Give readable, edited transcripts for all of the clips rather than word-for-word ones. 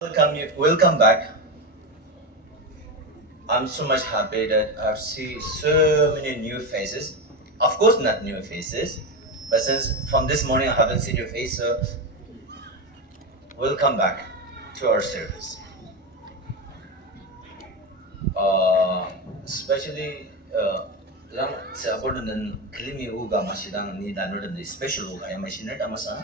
Welcome back. I'm so much happy that I've seen so many new faces. Of course, not new faces, but since from this morning I haven't seen your face, so welcome back to our service. Especially, lang sa abono ng klimi uga masidang ni dano ng special uga ay masinert amasa.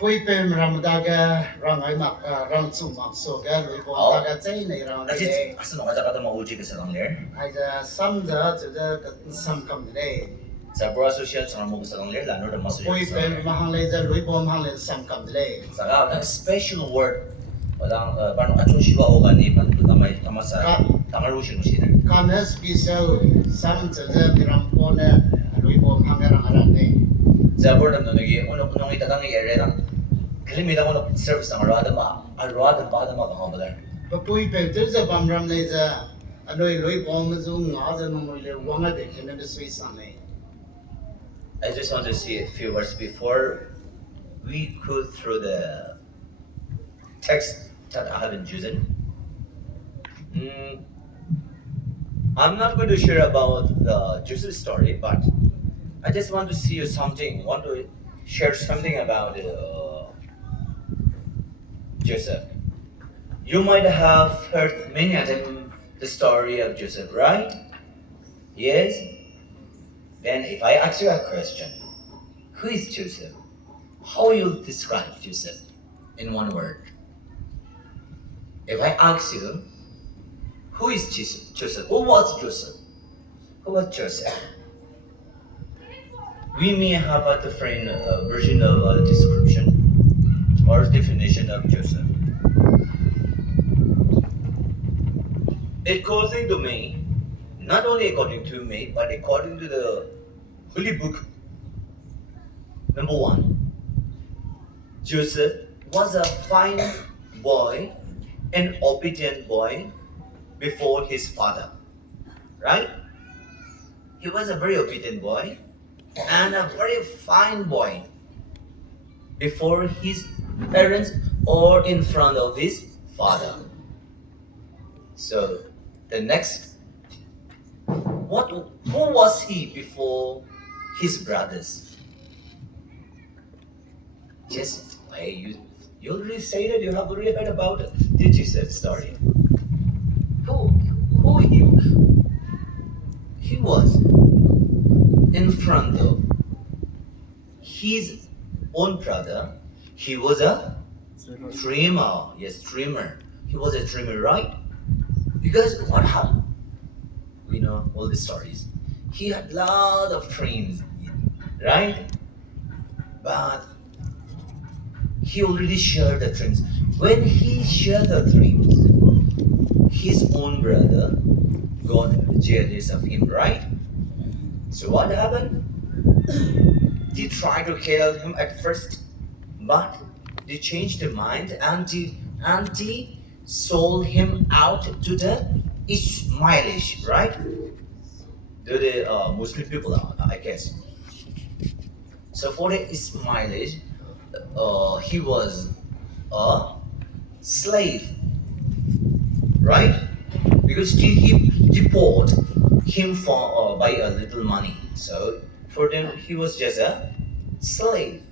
Pui pem ramdaga rang ai mak rang chu mak so ga lui bo daga chai nei rang Kasi nei asa no kata kata mauji ka sa lang ler. ai ja sam ja chu ja sam kam nei Sa bro associate sa mo sa lang ler lano ng maso. pui pem mahang le ja lui bo mahang le sam kam nei Saka ang special word walang parang atong siwa o gani pan tu tamay tamasa tamaru siya siya. kana special sam ja ja miram po ne lui bo mahang rang aran nei Sa board ng nunagi unong itatang area ng kalimitan ko ng service ng arada ba da makakambalan. pui pem ter ja bam ram nei ja anoi lui bo ma zu nga ja no mo le wang a de ken de sui san nei I just want to see a few words before we go through the text that I haven't chosen. I'm not going to share about the Joseph story, but I just want to see you something. Want to share something about Joseph. You might have heard many of them the story of Joseph, right? Yes. Then if I ask you a question, who is Joseph? How you describe Joseph in one word? If I ask you, who is Joseph? Who was Joseph? Who was Joseph? We may have a different version of description or definition of Joseph. According to me, not only according to me, but according to the Holy Book, number one, Joseph was a fine boy, an obedient boy before his father. Right? He was a very obedient boy and a very fine boy before his parents or in front of his father. So the next, who was he before his brothers? Just you already say that you have already heard about the Jesus story. Who he was in front of his own brother. He was a dreamer. Yes, dreamer. He was a dreamer, right? Because what happened? We know all the stories. He had a lot of dreams, right? But he already shared the dreams. When he shared the dreams, his own brother got jealous of him, right? So what happened? They tried to kill him at first, but they changed their mind and they sold him out to the Ismailish, right? To the Muslim people, I guess. So for the Ismailish, he was a slave, right? Because he bought him for by a little money. So for them, he was just a slave.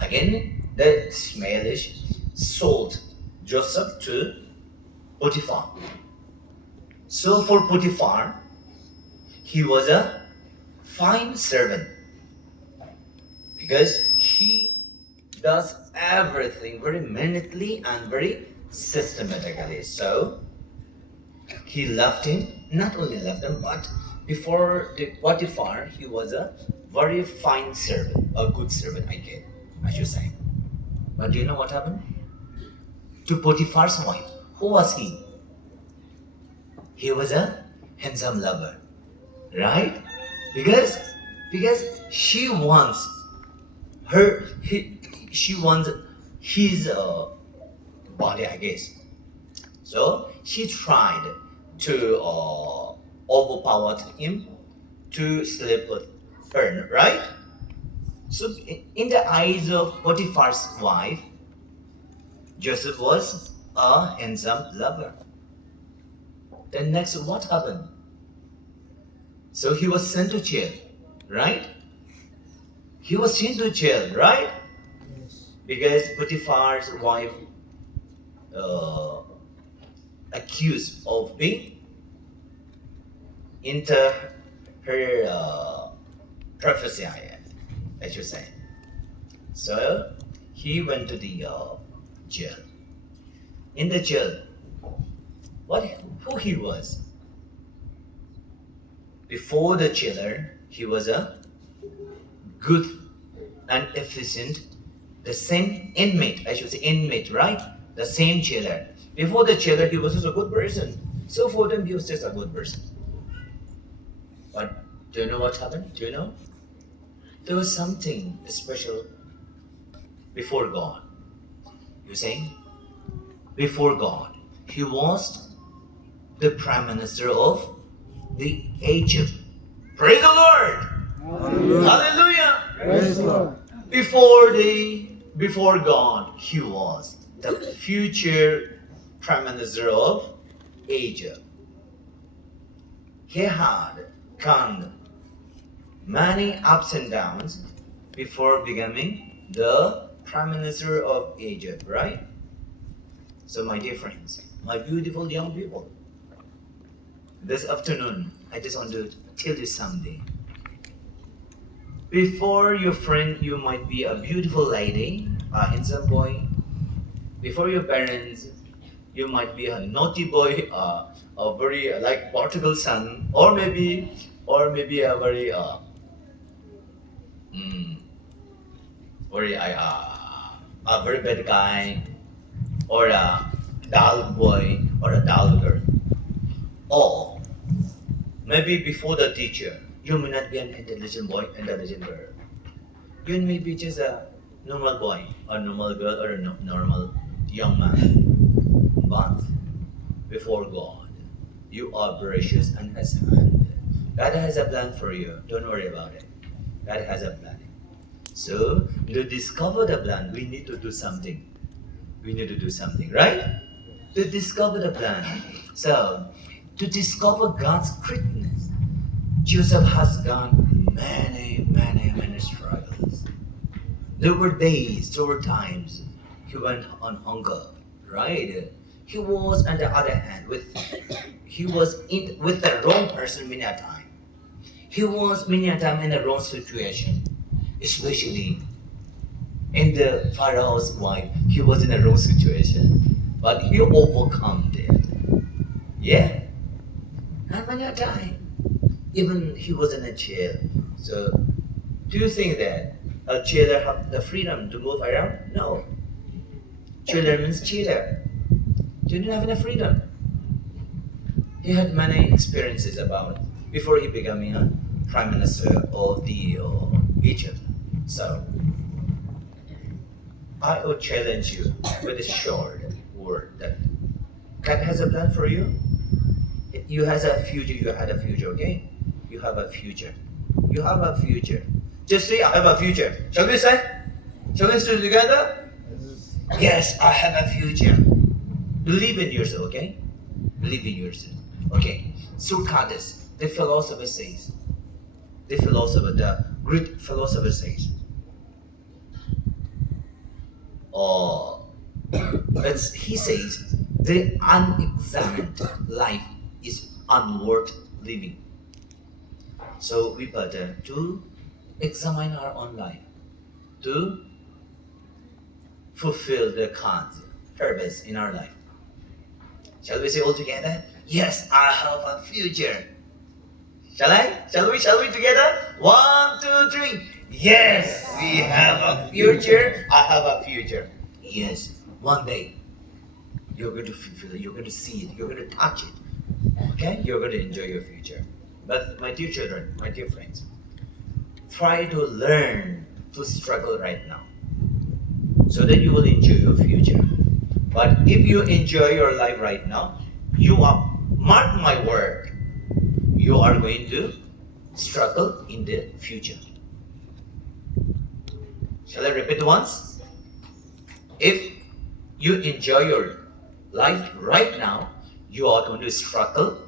Again, the Ismailish sold Joseph to Potiphar. So for Potiphar, he was a fine servant because he does everything very minutely and very systematically. So he loved him, not only loved him, but before the Potiphar, he was a very fine servant, a good servant, I should say. But do you know what happened? To Potiphar's wife, who was he? He was a handsome lover, right? Because she wants she wants his body, I guess. So she tried to overpower him to sleep with her, right? So in the eyes of Potiphar's wife, Joseph was a handsome lover. Then next, what happened? So he was sent to jail, right? He was sent to jail, right? Because Potiphar's wife accused of being into her prophecy, I should say. So he went to the jail. In the jail, who he was? Before the jailer, he was a good and efficient, the same inmate, I should say inmate, right? The same jailer. Before the jailer, he was just a good person. So for them, he was just a good person. But do you know what happened? Do you know? There was something special before God. You saying? Before God. He was the prime minister of the Egypt. Praise the Lord! Hallelujah. Hallelujah! Praise the Lord. Before God, he was the future prime minister of Egypt. He had gone many ups and downs before becoming the prime minister of Egypt, right? So my dear friends, my beautiful young people, this afternoon, I just want to tell you something. Before your friend, you might be a beautiful lady, a handsome boy. Before your parents, you might be a naughty boy, a very like prodigal son, or maybe a very mm, a very bad guy, or a dull boy, or a dull girl. Or maybe before the teacher, you may not be an intelligent boy, intelligent girl. You may be just a normal boy, or normal girl, or a normal young man. But before God, you are precious in His hand. God has a plan for you. Don't worry about it. God has a plan. So, to discover the plan, we need to do something. We need to do something, right? To discover the plan. So, to discover God's greatness, Joseph has gone many struggles. There were days, there were times he went on hunger, right? He was, on the other hand, with the wrong person many a time. He was many a time in the wrong situation, especially in the Pharaoh's wife. He was in a wrong situation, but he overcome it. Yeah, and many a time, even he was in a jail. So, do you think that a jailer have the freedom to move around? No. Jailer means jailer. Didn't have any freedom. He had many experiences about before he became a prime minister of the Egypt. So, I would challenge you with a short word that God has a plan for you. You has a future. You had a future. Okay, you have a future. You have a future. Just say, I have a future. Shall we say? Shall we say together? Yes, I have a future. Believe in yourself, okay? Believe in yourself. Okay. Socrates, the great philosopher says, he says, the unexamined life is unworth living. So we better to examine our own life, to fulfill the God's purpose in our life. Shall we say all together? Yes, I have a future. Shall I? Shall we together? 1, 2, 3. Yes, we have a future. I have a future. Yes, one day you're going to fulfill it. You're going to see it. You're going to touch it. Okay? You're going to enjoy your future. But my dear children, my dear friends, try to learn to struggle right now, so that you will enjoy your future. But if you enjoy your life right now, mark my word, you are going to struggle in the future. Shall I repeat once? If you enjoy your life right now, you are going to struggle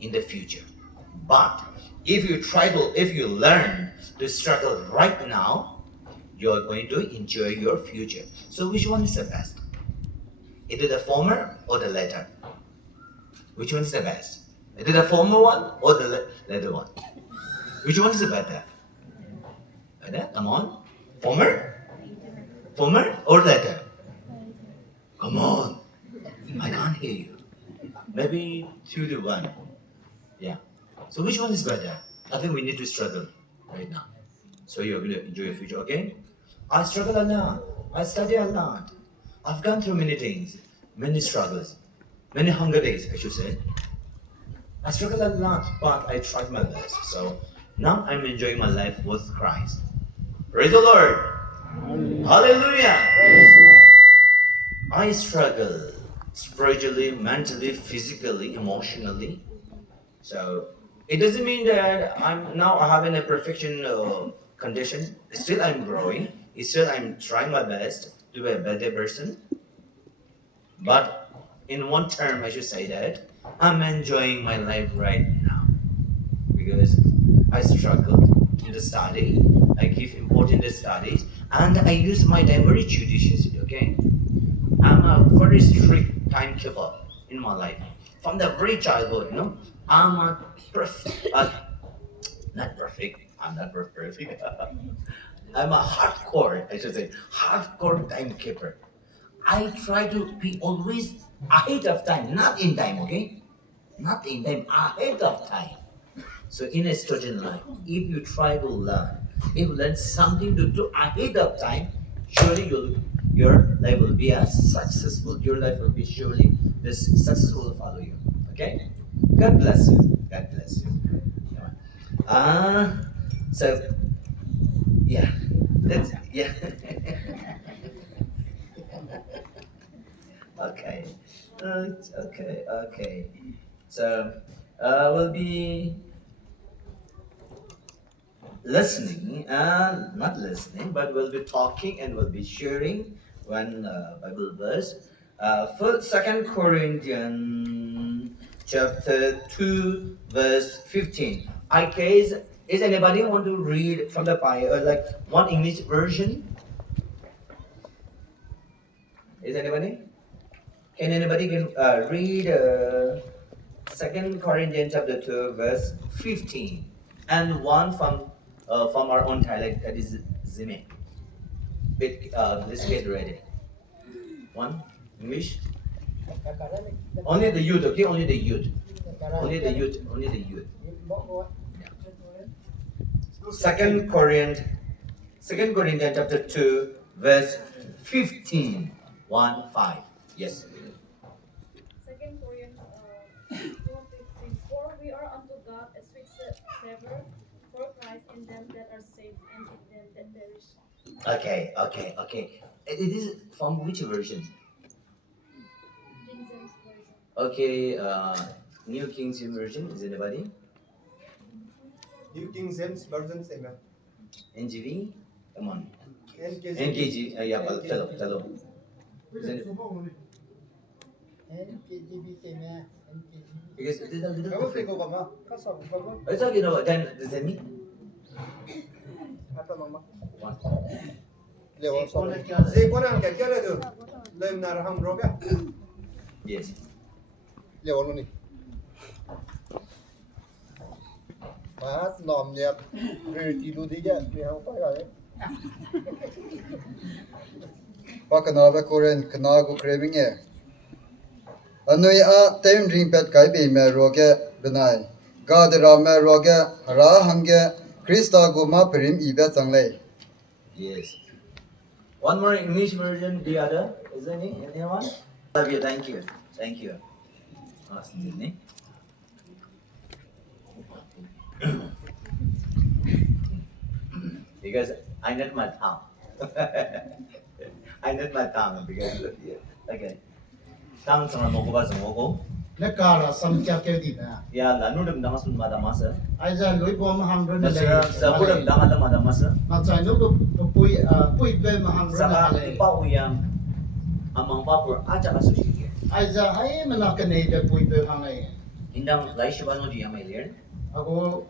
in the future. But if you learn to struggle right now, you are going to enjoy your future. So which one is the best? Is it the former or the latter? Which one is the best? Is it the former one or the latter one? Which one is the better? Better? Come on. Former? Former or latter? Come on. I can't hear you. Maybe 2 to 1. Yeah. So which one is better? I think we need to struggle right now. So you're going to enjoy your future, okay? I struggle a lot. I study a lot. I've gone through many things, many struggles, many hunger days, I should say. I struggle a lot, but I tried my best. So now I'm enjoying my life with Christ. Praise the Lord. Hallelujah. I struggle spiritually, mentally, physically, emotionally. So it doesn't mean that I'm now having a perfection condition. Still I'm growing. Still I'm trying my best to be a better person. But in one term, I should say that I'm enjoying my life right now because I struggled in the study. I give importance to studies, and I use my time very judiciously. Okay, I'm a very strict timekeeper in my life from the very childhood. I'm a not perfect. I'm not perfect. I'm a hardcore, I should say, hardcore timekeeper. I try to be always ahead of time, not in time, okay? Not in time, ahead of time. So in a student life, if you try to learn, if you learn something to do ahead of time, surely your life will be successful. Your life will be surely this successful will follow you. Okay? God bless you. God bless you. So yeah. That's yeah. Okay. Okay. So we'll be listening, not listening, but we'll be talking and we'll be sharing one Bible verse. For 2 Corinthians chapter 2, verse 15. I guess, is anybody want to read from the Bible, like one English version? Is anybody? Can anybody read 2 Corinthians chapter 2, verse 15, and one from our own dialect, that is Zime. Let's get ready. One English. Only the youth, okay? Only the youth. Only the youth. Only the youth. Yeah. 2 Corinthians chapter 2, verse 15. 1-5. Yes. 2 Corinthians 2:15. For we are unto God a sweet savor for Christ in them that are saved and in them that perish. Okay. It is from which version? King James Version. Okay, New King James Version. Is anybody? New King James Version से मैं NGV? Come on. NKJ NKG. Yeah, but chalo. Is it? Because it is a little Kamu different. tengok apa? Kasar apa? It's okay, no, then send me. Apa mama? One. Lewat sana. Saya pun angkat kira tu. Lem naraham roga. Yes. Lewat ni. Mas nom niat. Tidur dia. Dia apa ya? Pakanava Korean Kanago craving air. Anui a tem drink pet kaibi me roge benai. God rame roge ra hange Krista guma perim ibe sanglay. Yes. One more English version, the other. Is there anyone? Love you, thank you. Thank you. Awesome, isn't it? Because I need my tongue. I need my tongue because okay. Tongue sama mau bahasa mau. Nekara samcha kedina. Ya lalu dem damas pun ada masa. Aiza loi bom hangron na Masa sebelum ada masa. Macai no to pui be mahangron na Saka le. pau yang among papur aja kasu shige. Aiza hai menakane de pui pe hangai. Indang lai shibano di amai lir. Ako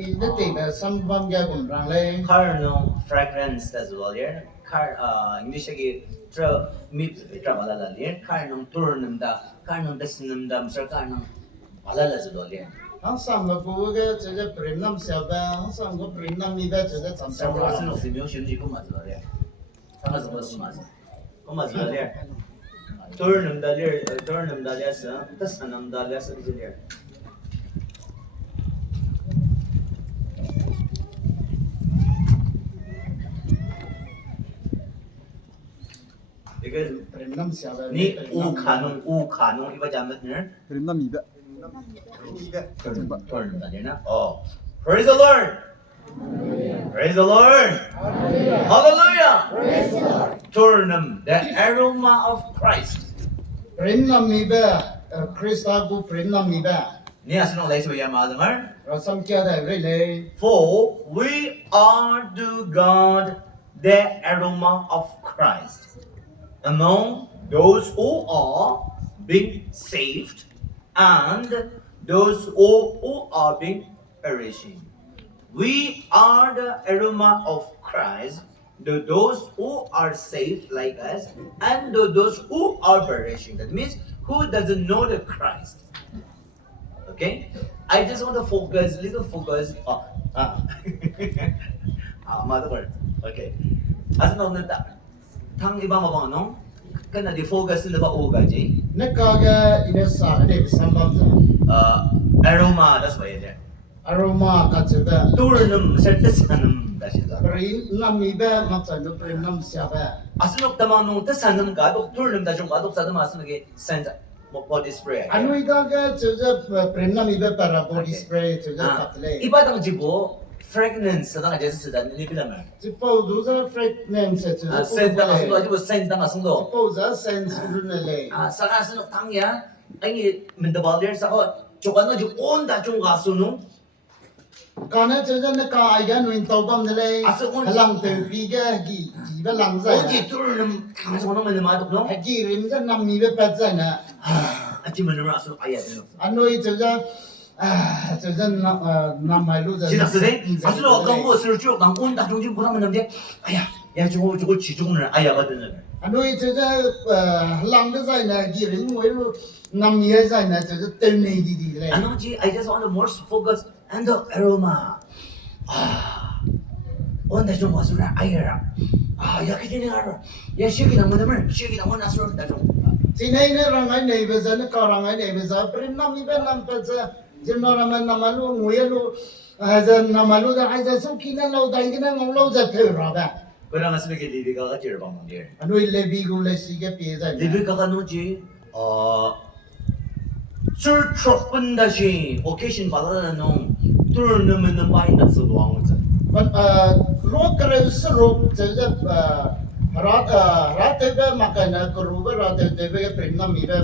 inate na sambam ga gun rang le. Car no fragrance as well lir. Car English agi tra mip tra balala lir. Car no turnum da, car no desinum da, msar car no balala zudo lir. Ang sam ga pu ga je prim nam sia ba, ang sam ga prim nam mi ba je cham Sir, cham asin ra. no simyo shindi ko mazwa lir. Tama zudo sumas. Ko mazwa lir. Turnum da lir sa, tasanam da lir sa lir. Because Prim nam sia ba. ni u kanong iba jamat lir. 그림나 미베. Turn na. Oh, praise the Lord! Praise the Lord! Hallelujah! Turn the aroma of Christ. Prim nam mi ba, Krista gu prim nam mi ba. Ni asinong lai so yamazangar. Rasam kya da re le. For we are to God the aroma of Christ among those who are being saved and those who are being perishing. We are the aroma of Christ, those who are saved like us, and those who are perishing. That means who doesn't know the Christ. Okay? I just want to little focus. Mother word. Okay. As no na tang iba mabang no? Kana di focus na ba ugaji? Ne ka ga ina sa ne sambam za. Aroma, that's why it. Aroma ka che ba. Turnum sanam dashiza. Prim nam mi ba ma cha no prim nam sia ba. Asunok tamang nung tasanam ka dok turnum da jong ka dok sadam asunok e send mo body spray. Anu ida ga che prim nam mi ba para body Okay. spray che ka le. Iba dang jibo fragrance da nga jesu da ni pila mer. Ci pau du za fragrance che Send da asunok jibo send da asunok. pau za sense ru ne le. Saka asunok tangya ay mendabalir sa ko chokano ji onda jong ka sunung. Kana che ne ka ai ga nu in tau bam ne le. Halang te pi ga gi ba lang za. Oji turnum kang sa kono men ma dok no. Ha gi rim za nam mi ba pa za na. Aji men ra asunok ayat no. Anu i che nam mai lu za. 지금 아sunok kang mo sir chok kang onda jong jing kurang menam dia. Aya, ya 저거 지종을 아야가 되는. Anu i che halang de za na gi rim mo lu nam mi za na che tel ne di le. Anoji, I just want to more focus on the aroma. onda jong wasura ayara. Ya kini ngaro. Ya shiki na mana shiki na mana asur da jong. Sinai ne rangai nei beza ne ka rangai nei beza prim nam ibe nam peza jinno raman namalu nguyelu haza namalu da haza so kina lau dai kina ngom lau za pe ra ba 그러면 스베게 리비가가 제일 방문이에요. anu ile bi gu le si ge pe za 리비가가 노지 술 트럭분다시 오케이션 받아는 놈 turnumen mai na su duang zi. but ro kare sro je rat be makana kru be rat be prim nam ibe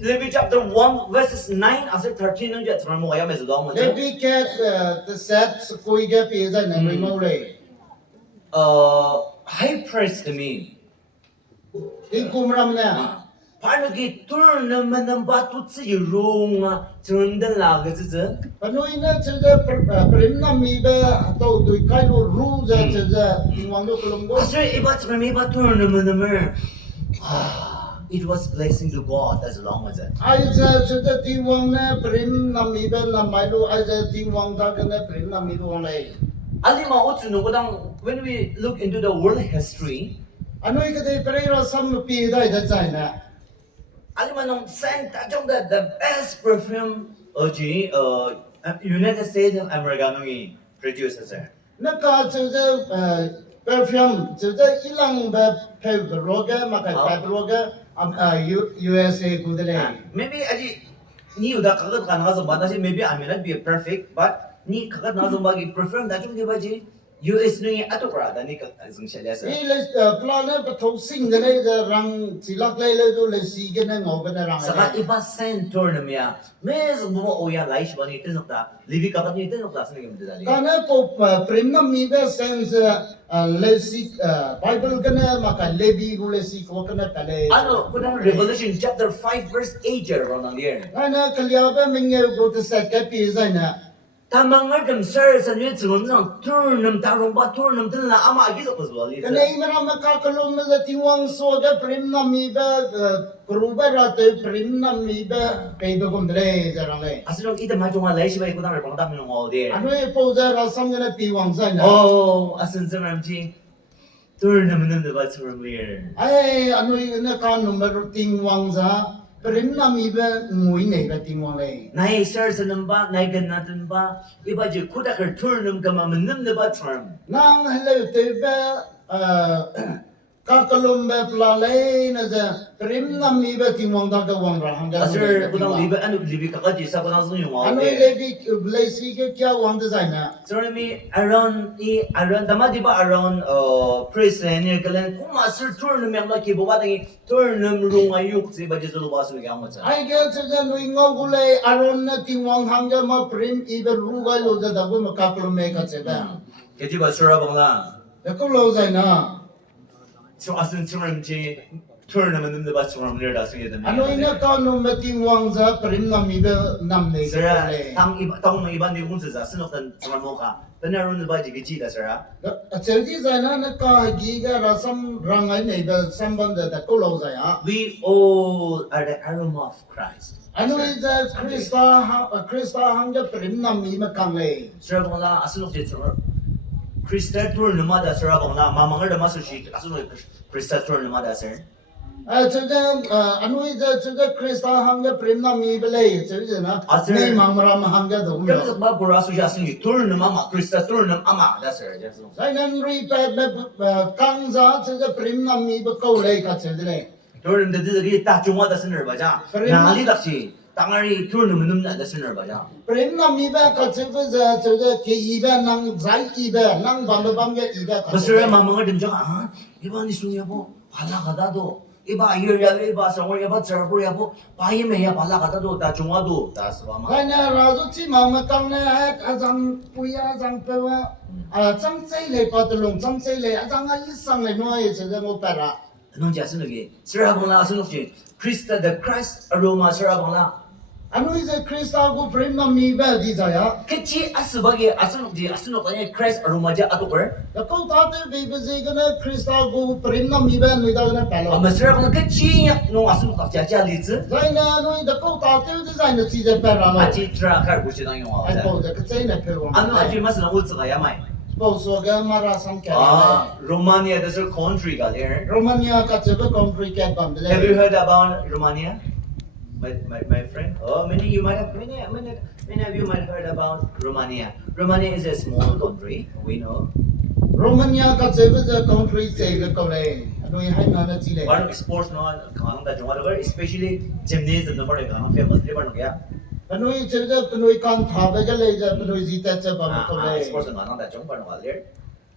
Levi chapter 1 verses 9 as 13 nung jet from moya mes duang le zi. bi ke the set koi ge pe za na mi mo le High priest me. in kumram na 파르기 turnumen ba tu zi rong zhen de la ge zi zi. anu ina je prim nam ibe to tu kai lo ru za je wang do kulum go As iba zhen iba turnumen mer. It was blessing to God as long as it. ai je ting wang na prim nam ibe na mai lo ai je ting wang da ke na prim nam ibe wang le Alima otsu no godang when we look into the world history, anu i ke de pre ra sam pi dai da chai na alima nong Santa Jong the best perfume United States of America nongi produces it. na ka je perfume je ilang ba pe ro ga ma ka pa ro ga USA ku de le Maybe aji ni udah kaget kan nggak sempat sih maybe I may not be perfect but ni kaget nggak sempat perfume dah cuma dia baji US nung atukra dani ka zung shalasa. le plan le patho sing de le rang silak le do le si ge na ngo ge na rang Saka iba center namya. Mes mo oya laish bani tinokta. Livi ka ni tinokta sini kim dali. kana po prim na mi be sense le si bible ge na ma ka le bi gu le si ko kana ta le Ano kunang Revelation chapter 5 verse 8 ron ang yer. ana kalya ba mingye go to set ka pi za na Tamangar dem sir sa ni zung zang turnam tarong ba turnam tin la ama agi so paswali. kana imara ma ka kalom na za tingwang so ge prim na mi be kruba ra te prim na mi be pe do gum de za rang le Asinong ita majong laish ba kunang repong tam yung all there. ano e po za ra sam ge na pi wang za na Oh, asin sa ramji. Turnam nam de ba turnam yer. ai ano na ka number ting wang za prim na mi be ngui nei be ting wang le Nai sir sa namba, nai gan natin ba, iba je kuda kar turnam kama manam na ba turn. nang hello te be ka kalom be pla le na za prim na mi be ting wang da ka wang ra hang ga Sir, kunang liba, ano libi ka ka sa kunang zung yung all ano there. le bi le si ke kya wang da za na Sir, mi around tama di ba around praise ni kalen kuma sir turnam yang laki bawa tangi turnam rung ayuk si ba jesu lupa su yang macam. ai ge che ga nui ngau gu le aron na ting wang hang ga ma prim i be ru ga lo da da gu ma ka kalom me ka che da Kati ba sura bang la. ya ko lo za na So asin turnam je turnam manam na ba turnam ler da sung yedam. ano ina ka no ma ting wang za prim na mi be nam ne Sir, ka le tang iba ni kung sa sinok tan turnam mo ka. Tanarun na ba di gichi ka sir? Cheldi zaina na ka gi ga rasam rangai nei ba samband da ko lo za ya We all are the aroma of Christ. anu is a krista hang ga prim na mi ma kang le Sir, bang la asunok je tur. Krista tur nama da sir bang la mamangar da masushi asunok Krista tur nama da sir. chega anu is a chega krista hang ga prim na mi ba le chega na Sir. nei mamra ma hang ga do Kami sa ba pura suya asunok tur nama ma Krista tur nama ama da sir. zainan ri pa na kang za chega prim na mi ba ko le ka chega le Tur nama da di ta chungwa da sinner ba ja. Nali dakshi tangari tur nama num na da sinner ba ja. prim na mi ba ka chega za chega ke i ba nang zai i ba nang bam bam ga i ba ka Sir, mamangar dim jang ah iba ni sunya po pala kada do. Iba year ya iba sangwar ya ba charbur ya po paye me ya pala kada do da chungwa do da sabama. Kaya razu chi mama kang na at azang puya azang pewa zang zai le patulong zang zai le azang a isang le no ye zang opera Anong jasa lagi? Sir habang la asunok si Krista the Christ aroma sir habang la. anu is a krista go prem na mi ba di zaya Kecil asbagi asunok tanya Christ aroma ja atukar. da ko ta te be be ze gana krista go prem na mi ba ni da na palo Ama sir habang kecil ya nung asunok tak jaja lizi. zai na anu da ko ta te de zai na chi ze pera no Aji tra kar buci tang yung ai ko awal. da ka zai na pe wa Ano aji mas na utsa kaya mai? ko so ga mara sam kya Romania that's a country ka there. romania ka che ba country cat bam de Have you heard about Romania? My friend? Oh, many of you might have heard about Romania. Romania is a small country, we know. romania ka che ba country che ga ko le anu hai na na chi le Part of sports no kanang da jungwa dabar especially gymnasium no part kanang famous libar no kaya. Panoi chega panoi kan tha ba ga le ja panoi zita cha ba ko le Sports no kanang da jung part no kalir.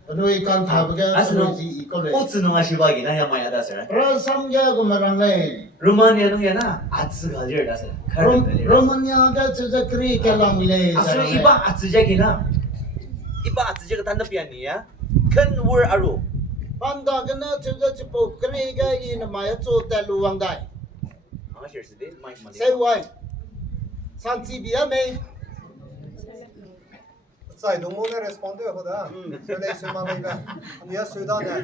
panoi kan tha ba ga Asno panoi zi ko le utsu no nga shibagi na ya maya da sir. ra sam ga go marang le Romania no yana atsu kalir da sir. romania ga chega kri ka lang le Asno iba atsu jagi na. Iba atsu jaga tanda pian ni ya. Kan word aro. panda ga na chega chipo kri ga in ma ya cho ta lu wang dai Ang share si din mic say mali. why san chi bia me Sai dong mo na responde ko da. So le su ma ba. Ni ya su da na.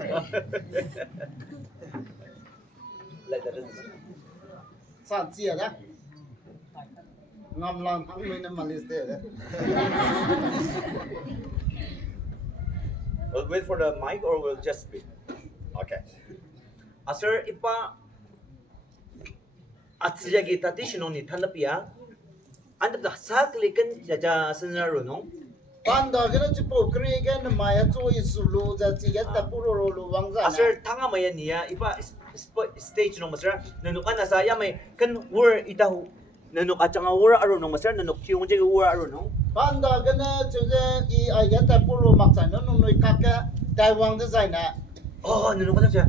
Like that is. san chi ya da ngam lang thang me na malis de da We'll wait for the mic or we'll just speak. Okay. Sir, ipa at siya kita tisino ni tanapia. Anda dah sakli kan jaja senaro no. panda ga na chipo kri ga na ma ya cho isu lu ja chi ga ta puro ro lu wang za Sir, tanga maya niya ipa stage no masra. Nanukan na saya may kan word itahu nanok at saka ura arunong master nanok kiyong jay ura arunong. Banda gana chuje I ay ga ta puro maksa no noi kaka Taiwan de zai na. Oh nanok ka siya.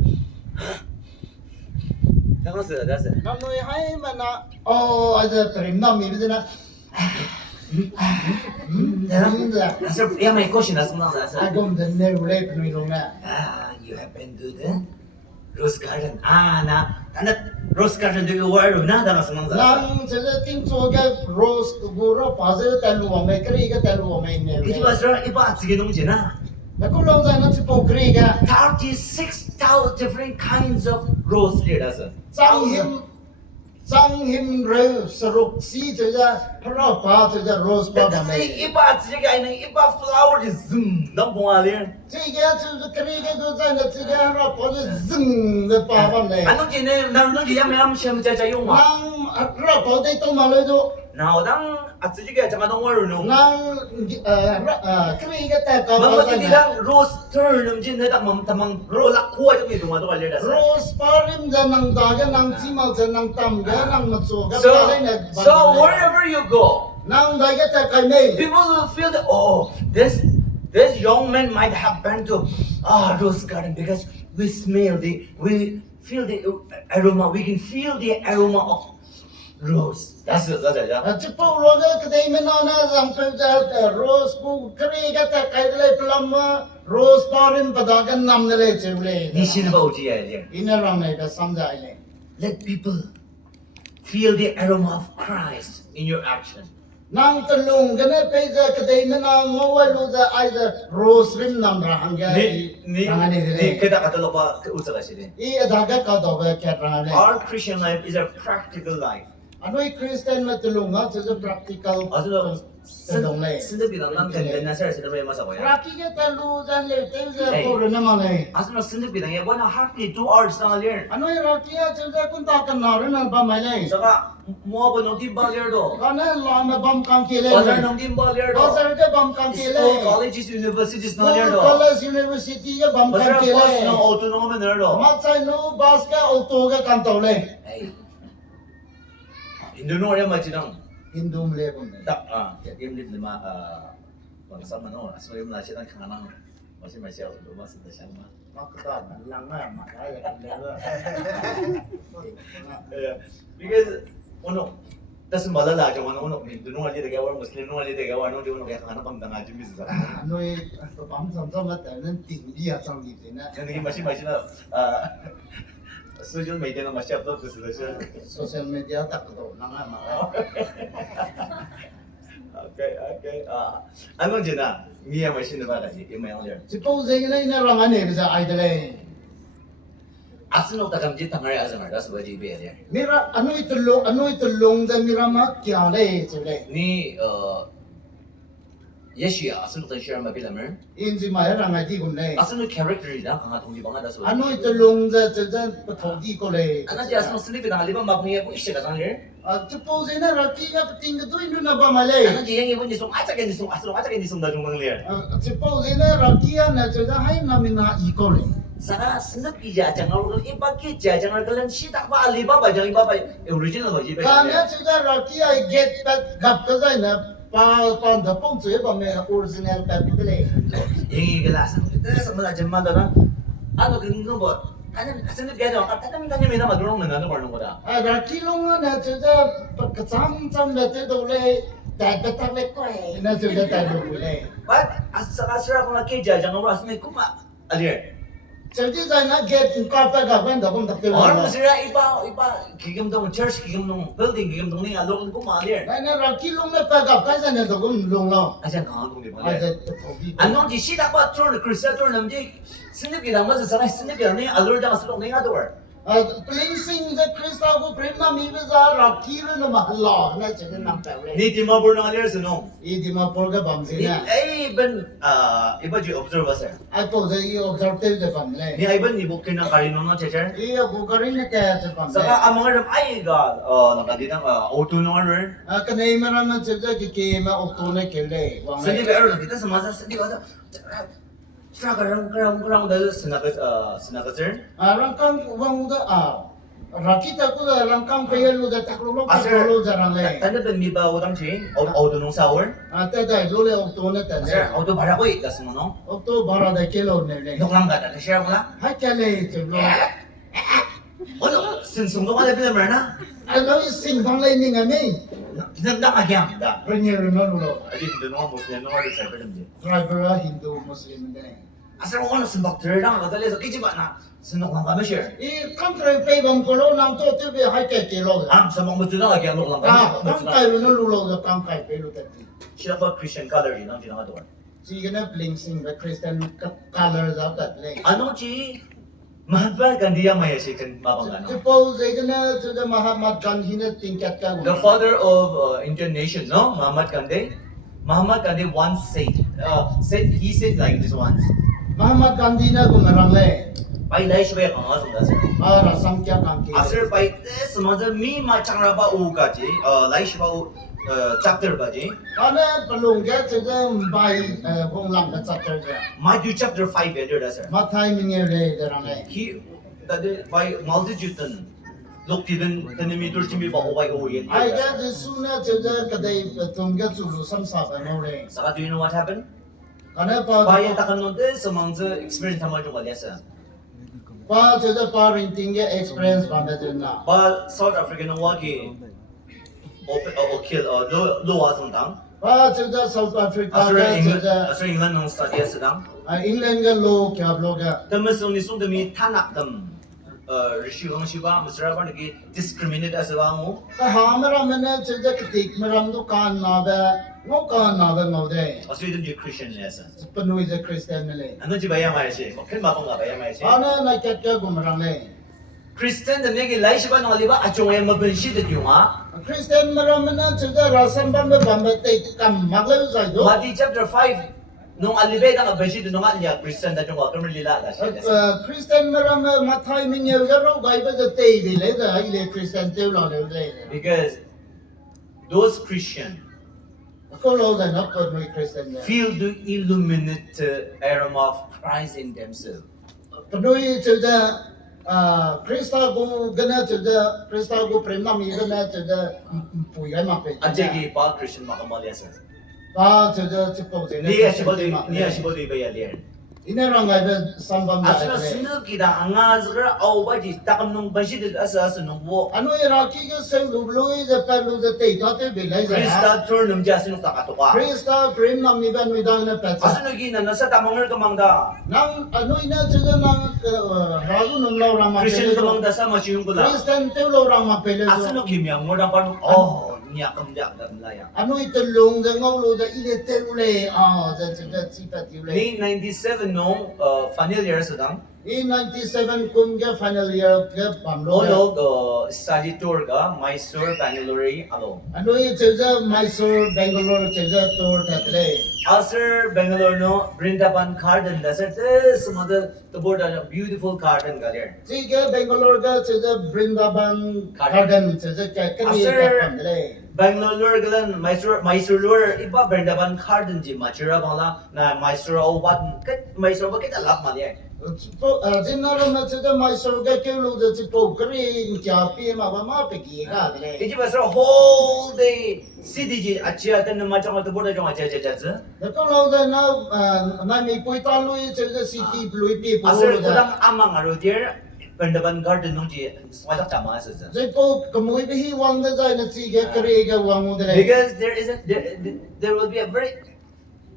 당했어요, 됐어요. Na noi hai mana oh ada prim na mi bidina. Namda. Sir, yeah, my question is not that. I don't know rape noi long na. You have been to the rose garden. 나 rose garden 되게 와요. 나 당했어, 나. Nang chuje ting cho ga rose guro paze ta lu wa me kri ga ta lu wa me ne. 이제 와서 이봐 지게 농지나. Na ko long zai na chi po kri ga. 36,000 different kinds of rose leaders. Sang him re saruk si chuje pra pa chuje rose pa ba me. 이봐 지게 아니는 이봐 flower is zoom. 너무 좋아해. 지게 chuje kri ga go zai na 지게 ra po zing de pa ba me. 안 농지네, 나 농지 야매함 시험 자자 용마. Nang ra po de to ma le do. 나오당 아츠지게 잠깐 동화로는. Nang kri ga ta ka ba 뭔가 zai na. 니랑 rose turn 넘진 내다 맘tamang rola kuwa 저기 동화도 알려das어. Rose parim da nang da ga nang chi ma cha nang tam ga nang ma chu ga So, ba le na. so wherever you go, Nang da ga ta kai nei. people will feel that this young man might have been to rose garden because we feel the aroma. We can feel the aroma of rose. That's it. Chi po lo ga ka dei me na na zang pe ja rose ku kri ga ta kai le plum rose parim pa da ga nam ne le che le. 니 신을 보지야 이제. Ina ram nei da sam ja le. Let people feel the aroma of Christ in your action. Nang telung ga ne pe ja ka dei me na ngo wa lu ja ai da rose rim nam ra hang ga. 니 그다 갖다 봐 웃어가시네. I da ga ka do ga ka ra le. Our Christian life is a practical life. Anoi Christian ma telung ha cha practical. 아주 Telung le. 신득비랑 난 근데나 살을 왜 맞아 보여. Raki ga ta lu ja le te ja ko na ma le. 아주 신득비랑 예 원하 하필 2 hours 나를. Anoi raki ya cha ja kun ta kan na re na ba mai le. 제가 뭐 넘긴 발려도. Kana la ma bam kam ke le. 어제 넘긴 발려도. Bazar ke bam kam ke School, le. colleges, universities School, 나려도. college, university ke bam 어제 kam ke 버스 le. 너 autonomous 나려도. Ma chai no bus ka auto ka kan to le. 인도네시아 맞지랑. Hindu mle bun le. 딱 게임 리듬마 방송 만어 소리 나시랑 가능. 맛이 맛이야. 너 맛은 대상마. Ma ka ta lang ma ma ai le. Because tas malala ka ano Indonesia de gawa Muslim no de gawa no de kaya kana pang tanga jimi sa. Anoi bam sam sam ma ta nen ting dia chang di te na. Hindi mashi na social media na mashi upload ko sila. Social media tak to nang ma. Okay. Ano dyan na? Niya mashi na ba kasi? Email yan. Suppose na ina rang ane bisa ai de le. Asin o takam jit tangari asamar das ba jibe yan. Mira anoi tulong ja mira ma kya le che le. Ni Yeshua asin o tayo share mabilamer. Inji ma rang ai di gun le. Asin o character ida kanga tungdi banga das ba. Anoi tulong ja ja pa thong di ko le. Ano dyan asin o silip ida liba mapniya po isya ka tangir. Suppose na raki ka ting do inu na ba ma le. Ano dyan yung ibon nisong atsakin nisong da jung banglir. Suppose na raki na ja hai na mina i ko le. Saka senep ija jangan lu iba kija jangan kalian sita ba Alibaba jangan Alibaba original ba jibe. Kanya sudah raki I get back gap ka zai na pa da pong zui ba me original pa bidele. Yang gelas itu sama aja mana ano kengkong bo. Kanya senep dia dong kata kami mina madurong mana orang orang dah. Raki long na sudah kacang da te do le da ta le ko na sudah ta do le. But saka sira kung kija jangan ras me kuma alir. Jadi zai na get ka pa ga ban da bom da ke. Orang sira iba kigam church kigam building kigam ni along kuma alir. Na raki long na pa ga ka zai na do gum long lo. Aja kang dong di ba. Aja thong di. Anong di sita ba turn Christian turn namji senep ida mas saka senep ni alur jangan sulok ni ador. Pleasing the Krista ko prem na mi za raki re na mahalla na che na pa le. Ni di mabur na alir sunong. I di ma por ga bam Ni zina. ben iba ji observe sir. I to the observe te bam le. Ni iban ni bukin na karino na teacher. Iya ko karin na kaya sa pam. Saka ang mga ram ay ga nakaditang auto no order. Kanay maraman sa ki ma okto na kele. Sindi ba ero kita sama sa sindi ba. Saka karang dahil sinaga sir. Arang kan wang da Rakita ko langkang payalo da taklolo ka Asir, lo jarang le. tanda ben mi ba udang chi, auto nung sour. Ate da lo le okto na ta Sir, le. auto bara ko ikas mo no. Okto bara da kilo ne le. Nok lang ka da share mo la. Ha kale te lo. Ano, sinsung ko kala bila merna. Ano sing bang le ni ngame. Kinanda ka gyam da. Premier no lo. Adi dono Muslim no adi sa pedam je. Driver Hindu Muslim ne. Asir ko ano simbak terdang ka dali sa kijiba na. Sinok lang kami share. I country pay bang ko lo nang to te be ha ke kilo. Am sa mga mutu na lagi ang nok lang Ah, kami. kang kai no lo ga kang kai pe lo ta ti. Sila ko Christian color din ang tinangador. Sige na bling sing the Christian colors out that le. Ano chi? Mahatma Gandhi ang maya si kan mabang ano. Suppose na to the Mahatma Gandhi na tingkat ka. The father of Indian nation, no? Mahatma Gandhi. Mahatma Gandhi once he said like this once. Mahatma Gandhi na gumarang le. Pai lai shwe kang asung da sir. Para samkya kang ki. Asir pai semaja mi ma changra ba u ka ji. Lai shwa u chapter ba ji. Kana palung ga to the bai bong lang ka chapter ja. Matthew chapter 5 editor da sir. Mathai minge le darang le. He that by multitude look even enemy tur chimi ba o bai o yen. I ga the suna to the kadai tum ga chulu sam sa ba no le. Saka do you know what happened? Kana pa Bayan takan no de samangja experience tama jo kalya sir. pa to the parenting ga experience ba da na. Ba South Africa no wa ki o kill lo wa song dang. Pa to the South Africa ga to the Asur England nung study sa dang. England ga lo kya lo ga. Tamas nung nisung dami tanak dam rishi gang shiba masra ba nagi discriminate as ba mo. Ka hamara mena to the kitik maram do kan na ba ngo kan na ba mo de. Asur idam ji Christian lesson. Panui the Christian le. Ano ji bayang ay siya? Ken ma pong ga bayang ay siya. Ana na kya kya gumarang le. Christian dam nagi lai shiba nung aliba achong ay mabenshi de yung ha. Christian maramana chida rasam bamba bamba te kam maglaw zai do. Matthew chapter 5 nung alibe dang abenshi de nung aliya Christian da yung wa kamar lila la siya. Christian marama mathai minye garo gai ba de te bi le da ile Christian te lo le le. Because those Christian Ko lo da na ko no Christian ya. feel to illuminate aroma of Christ in themselves. Panui chida Krista go gana chida Krista go prema mi gana chida puya ma pe. Ajegi pa Christian makamaliya sir. Pa chida chipo de. Niya sibo di ba yan? Ina rang gai ba sambam Asuna da. sunu kita angaz ra au ba di takam nung banshi de asa nung wo. Ano iraki ga sel lubloi da palu da te ta te bi lai za. Krista tur nung jasi nung takatuka. Krista prem nam ni ban wi da na pa. Asuna gina nasa tamangal kamangda. Nang ano ina chila nang ragu nang lo rama Christian pele. kamangda sa machiyong kula. Christian te lo rama pele. Asuna kimyang mo na panu. Oh, niya kamdak da mlaya. Ano itulong da ngolo da ile te ule da chila chipa ti ule. Ni 97 nung familiar sa dang. In 97 kun ga final year ga pamlo. Olog study tour ka Mysore, Bangalore alo. Ano chila Mysore Bangalore chila tour tatle. After Bangalore no Brindaban garden da sa some other the board a beautiful garden ka there. Chiga Bangalore ga chila Brindaban garden chila ka kani Sir. ka pamle. Bangalore galan Mysore iba Brindaban garden ji machira bala na Mysore obat kat Mysore ba kita lap mali. Jinaro na chida Mysore ga kelo da chipo kari kya pi ma ba ma pe ki ga le. Iji basra whole day city ji achia tan ma chang to board jong acha acha acha. Da ko lo da na mi poi ta lu chida city blue pi po Asir da. kudang amang aro there Brindaban garden nung ji swajak chama sa. Chipo kamui bi hi wang da jai na chi ga kari ga wang mo de. Because there will be a very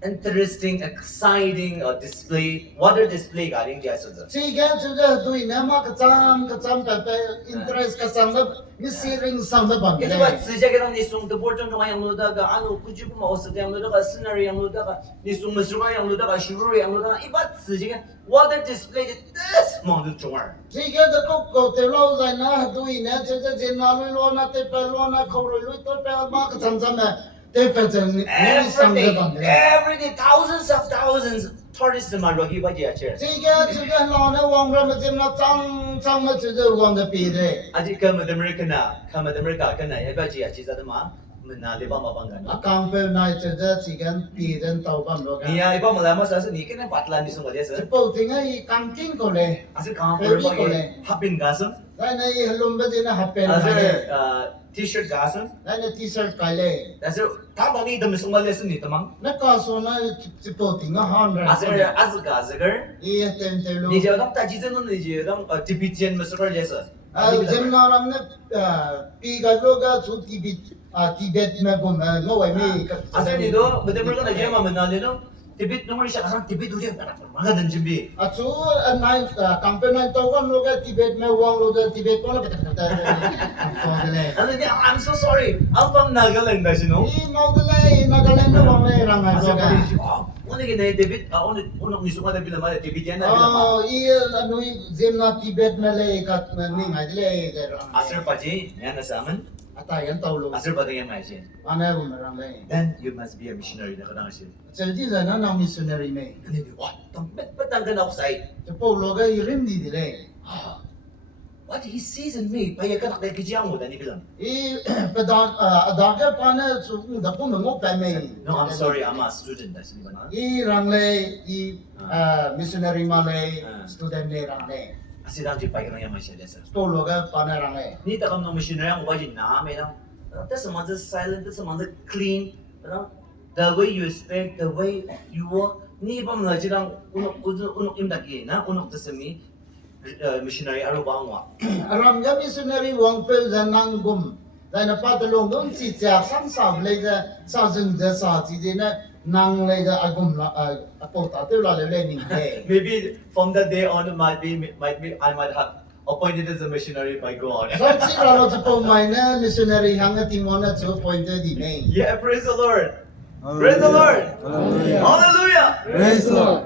interesting, exciting display, water display galing dyan sa dyan. Chi ga chida dui na ma ka cham pa pa interest ka cham da mi siring sam da ban. Ito ba, sija kirang nisung taportong nung ayang luda ka, ano, kuji po mausap yung luda ka, scenery yung luda ka, nisung masuka yung luda ka, shururi yung luda ka, iba sija ka, water display, this mga luchungar. Chi ga da ko te lo jai na dui na chida jin na lu lo na te pa lo na ko lu to pa ma ka cham na te pa chen ni sam da ban. Every day, thousands of thousands, tourists in Maroki ba dyan siya. Chiga chida lo na wang ra ma jim na chang ma chida wang da pi de. Aji ka America ka na, iba dyan siya ma, manali ba mapanggan. Akang pe na chida chigan pi den tau ban lo ga. Niya, iba malama sa ni kina patla ni sung ba dyan sa. Chipo tinga I kangking ko le. Asir kang Pwede pwede ko le. hapin gasam. Lai na I halum ba din na happen As na a t-shirt gasan. Lai na t-shirt kai le. As a tama ni dami sungal lesson ni tamang. Na ka so na chipoting na han ra. As a gasagar. I tem te lu. Ni je dam ta ji zen ni je dam Tibetan mesra lesson. Jim na ram na pi ga lo ga chu Tibet me bom no wai me. As ni do betul-betul na je ma menal no. Tibet nomor siya kasang Tibet udah mga dan jimbi. Achu nai company to kan lo ga Tibet me wang lo ga Tibet ko na kata. Ano ni I'm so sorry. I'm from Nagaland guys, you know. I mau de le Nagaland na wang le rang ai As lo a ga. Ano gina Tibet? Unok nisuka na bilang Tibet yan na bilang. Oh, I ano Jim na Tibet me le kat ni ngai le rang. Asir paji, yan nasaman. Atayan tau lo. Asir pa tingin masin. Ana rang le. Then you must be a missionary na kadang asin. Jadi sana na missionary me. Ano ni? What? Ba't ang ganda ako sa Cepo lo ga irim di le. What he sees in me, paya ka nakikijang mo, dani bilang. I pedang adaga pana su da ko mo pa me. No, I'm sorry, I'm a student. That's ba na? I rang le missionary ma le student le rang le. Asidang di paya ka nang masin desa. Cepo lo ga pana rang le. Ni takam ng missionary ang wajin na, may lang. That's a man's silent, that's a man's clean. The way you speak, the way you walk. Ni ba mga jirang unok imdaki na, unok tasami, missionary Aroma. Aram ga missionary wang pe nang gum. Dai na patalong dong si cha sam sa le ga sa jing da sa ji de na nang le ga agum la apo ta te la le ni de. Maybe from that day on, I might have appointed as a missionary by God. So si ra lo cepo mai na missionary hang a ting na chu pointed di ne. Yeah, praise the Lord. Praise the Lord. Hallelujah. Praise the Lord.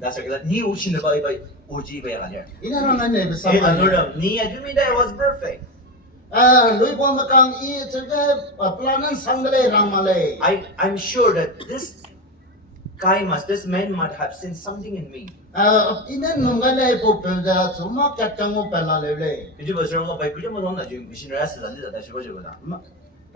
That's right. Ni uchi na ba iba uchi ba yan? Ina rang ne ba sa Hey, ma. Lord, ni I mean that was perfect. Lui bo ma kang I chu ga planan sang le rang ma le. I'm sure that this man might have seen something in me. Ina nung ga le po pe da chu ma ka kang mo pa la le le. Hindi ba sir mo ba kuya mo na yung missionary sa dali da siya ba?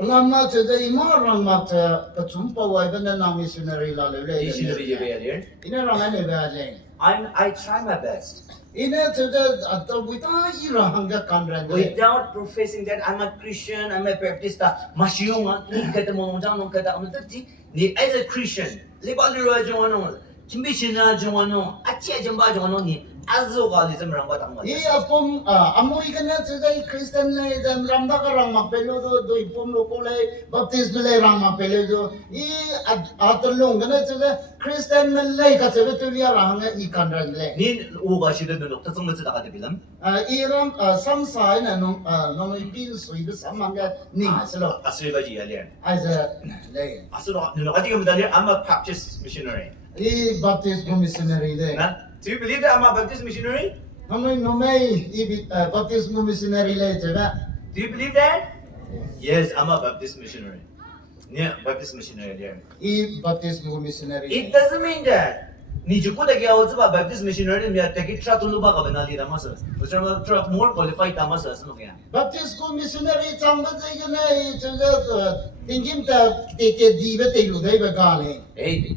Lama chu da I ma rang ma cha pa chum pa wai ba na na missionary la le le. Missionary je ba yan? Ina rang ne ba le. I try my best. Ina chu da at wita I rang ga kan ran le. Without professing that I'm a Christian, I'm a Baptist, masyong ni kata mo jang nung kata mo tadi ni as a Christian, liba liwa jong ano, kimbisin na jong ano, achi jong ba jong ano ni azo ka ni samrang batang mo. I apom amoy ka na chu da Christian le dan ram da ka rang ma pelo do ipom lo ko le baptism le rang ma pelo do I atalong ka na chu da Christian le ka chu tu ya rang I kan ran le. Ni uga siya doon, tatsong na sila kada bilang. Iram sam sai na nong ipin sui ba sam ang ni ma selo. Aso ba jiya liyan? As a le. Aso no kati ka medalya, I'm a Baptist missionary. I baptist missionary le. Na? Do you believe that I'm a Baptist missionary? Nomoy I baptist missionary le jaga. Do you believe that? Yes, I'm a Baptist missionary. Yeah, Baptist missionary there. I baptist missionary. It doesn't mean that. Ni juko da kaya ba Baptist missionary mi at take tra tulu ba ka banali da masa. Gusto mo tra more qualified ta masa ano kaya? Baptist missionary chang ba jay na jaga tingin ta te di ba te lu dai ba gale. Eh,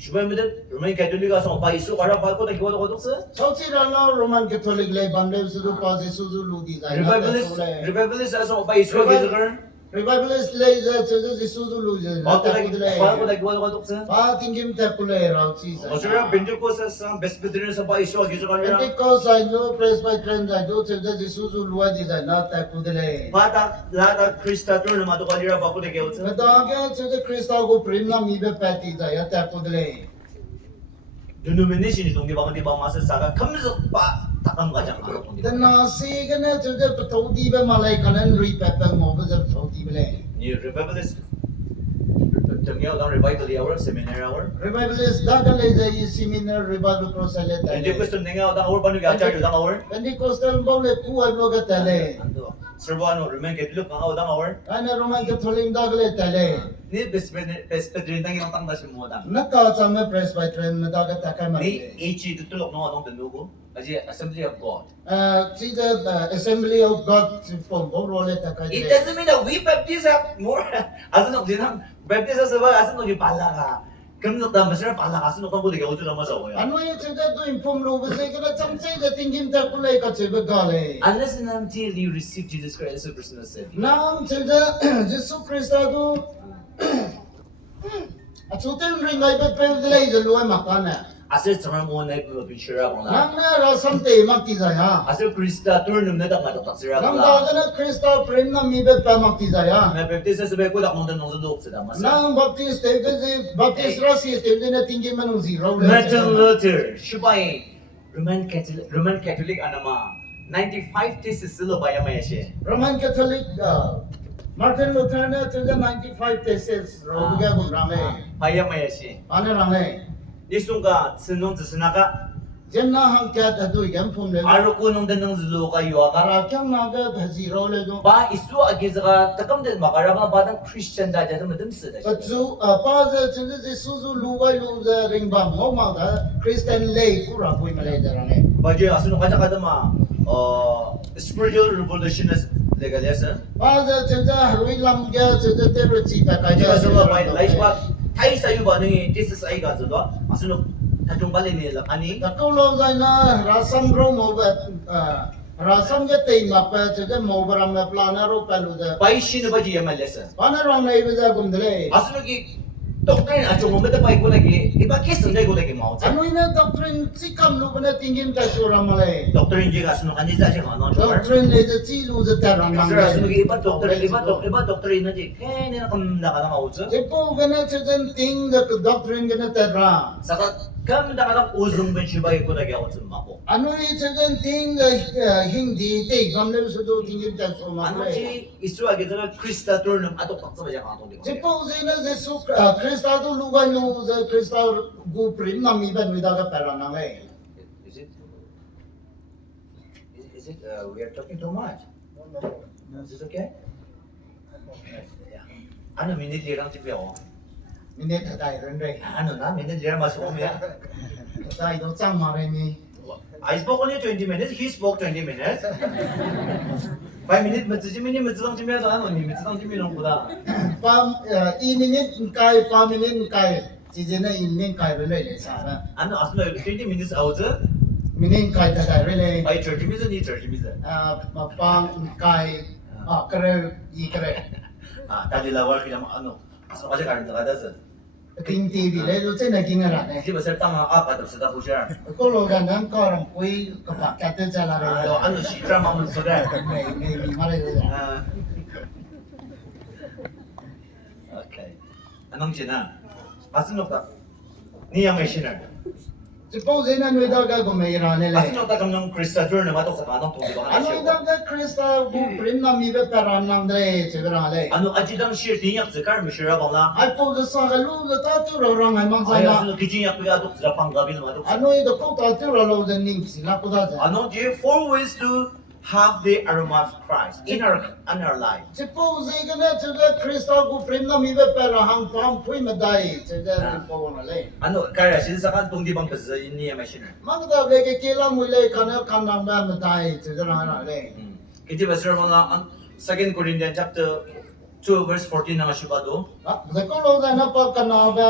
shubay mo din, Roman Catholic sa pa isu kara pa ko da kiwa ko sa. Sauti rano Roman Catholic le bandel sudu pa sudu lu di dai. Revivalist sa pa isu ka sa. Revivalist le ja sudu lu ja. Pa ko da kiwa ko sa. Pa tingin ta pula raw si sa. Masura Pentecost sa Presbyterian sa pa isu ka sa. Because I know Presbyterian I do jaga sudu lu di dai na ta kudle. Bata lata Krista tur na matukalira pa ko da kiwa sa. Nadaga jaga Krista ko prim na mi be pati dai ta kudle. Denomination itong di ba masasaga kamizok pa takam ka dyan araw The nasi kana jaga patodi ba malay kanan repepang mo ba jaga patodi ba le. ni revivalist tengyaw ang revival hour seminar hour Revivalist daga le jay seminar revival crusade ta. hindi gusto tengyaw ang hour pa nung gachar yung hour Pentecostal ba le kuwa mo ga tale. ando serbo ano remain Catholic ang hour Ana Roman Catholic daga le tale. ni Presbyterian tang yung tangda si mo dang Nakka sama Presbyterian na daga ta kay ni mali. HE tutulok no atong tenugo kasi Assembly of God See the Assembly of God from role ta kay. it doesn't mean that we Baptists have more asan no dinang Baptist sa ba asan no di pala ka 금속다 마스라 발라가스 놓고 보게 오주라 마서요. Ano yung sada to inform lo ba say kana chamchay da tingin ta kulay ka chebe gale. Unless and until you receive Jesus Christ as your personal Savior. Nam sada Jesu Krista do atutem ring ay ba pel delay jalwa makana. Asal 정말 모나이 그 비슈라 보나. Nang na rasam te makti zaya. Asal Krista turn na mato taksira Nang bola. da na Krista prem na mi be pa makti zaya. Na baptisa sa beko dak nonton nonton dok sa masa. Nang baptist te be baptist rasi te be na tingin manung zero le. Martin Luther, Shubai, Roman Catholic anama 95 thesis silo baya mayashe. Roman Catholic Martin Luther na sada 95 thesis ro ga gumrame. Baya mayashe. Ana rame. Isunga tsinong tsinaka Jenna hang kya da du yam phum le. aro kunong denong zulu kayo ka. Ara kyang na ga zero le do. Ba isu agizaga takam den makaraba badang Christian da jadam madam sida. But so pa za chinde je suzu luwai lu za ring ba mo ma da Christian lay pura pui ma le da rane. Baje asunu kaja kadama spiritual revolutionist legalesa. Pa za chinde harui lam ga chinde te ro chi pa ka Jiba ja. sama bai laiswa thai sayu ba ngi thesis ai ga zalo asunu tajong bale ni la ani Da ko lo za na rasam ro mo ba rasam ga te ma pa chinde mo ba ram na plana ro pa lu da. bai shin ba ji yamalesa. Pa na rang nei ba za gum dele. Asunu ki doctrine ajo mo meta bai ko lagi iba ke sandai ko lagi mau cha. Ano ina doctrine si kam lu ba na tingin ka sura ma le. Doctrine ji ga asunu kanji sa cha no chor. Doctrine le je chi lu za ta rang Sir, asunu ki iba doctrine na ji ke ni na kam na kana mau cha. Jepo gana certain thing the doctrine gana terra. Saka kam da kana uzung ben shibai ko lagi au cha mako. Ano ye certain thing hindi te gamle su do tingin ta so ma. Ano ji isu age da Krista turnum ato paksa ba ja ka to di. Jepo zena Jesu Krista do luga no the Krista gu prim na mi ban vida ga pera na le. Is it we are talking too much? Is it okay? Yeah. Ano minute lirang tipyo? Minit dai ren re. Ano na minute lirang masuk ya? Dai do chang ma re mi. I spoke only 20 minutes. He spoke 20 minutes. 5 minutes 自己 minute 自动就没有到，你们自动就没弄不到。 Pa i minit kai pa minit kai. Ji je na i minit kai re le sa na. Ano aslo 20 minutes out. Minit kai da dai re le. Ay 30 minutes ni 30 minutes. Pa kai kare i kare. Ah, tadi lawar kita ano. Aslo kasi karon ta kada sa. King TV le do chen na king ra ne. Di ba sir tama apa ta sa fushar. Ko lo gan dan ko ram pui ka pa ka te cha la re. Ano si drama mo sa da. Nei mi ma le da. Okay. Anong sina? Aslo ka? Ni yang missioner. Suppose na no da ga ko me ra ne le. Aslo ta kam ng Krista turn na matok sa kanong tubi ba Ano da ga Krista bu prim na mi be pa ram nang de che ra le. Ano ajidang shir tinyak zakar mishira ba na? Ai po da sa ga lu da ta tu ra rang ai mang sa Ay na. aslo kijinyak pa adok sa panggabi na matok. Ano i da ko ta tu ra lo da ning si na ko da. Ano je 4 ways to have the aroma of Christ in our life. Suppose ga na che da Krista bu prim na mi be pa ra hang pam pui ma dai che da po na le. Ano kaya sin sa kan tungdi bang basa ni mission. Mang da le ke ke la mu le ka na kan nang ba ma dai che da ra le. Kiti basa mga 2 Corinthians chapter 2 verse 14 na shibado. Da ko lo da na pa ka na ba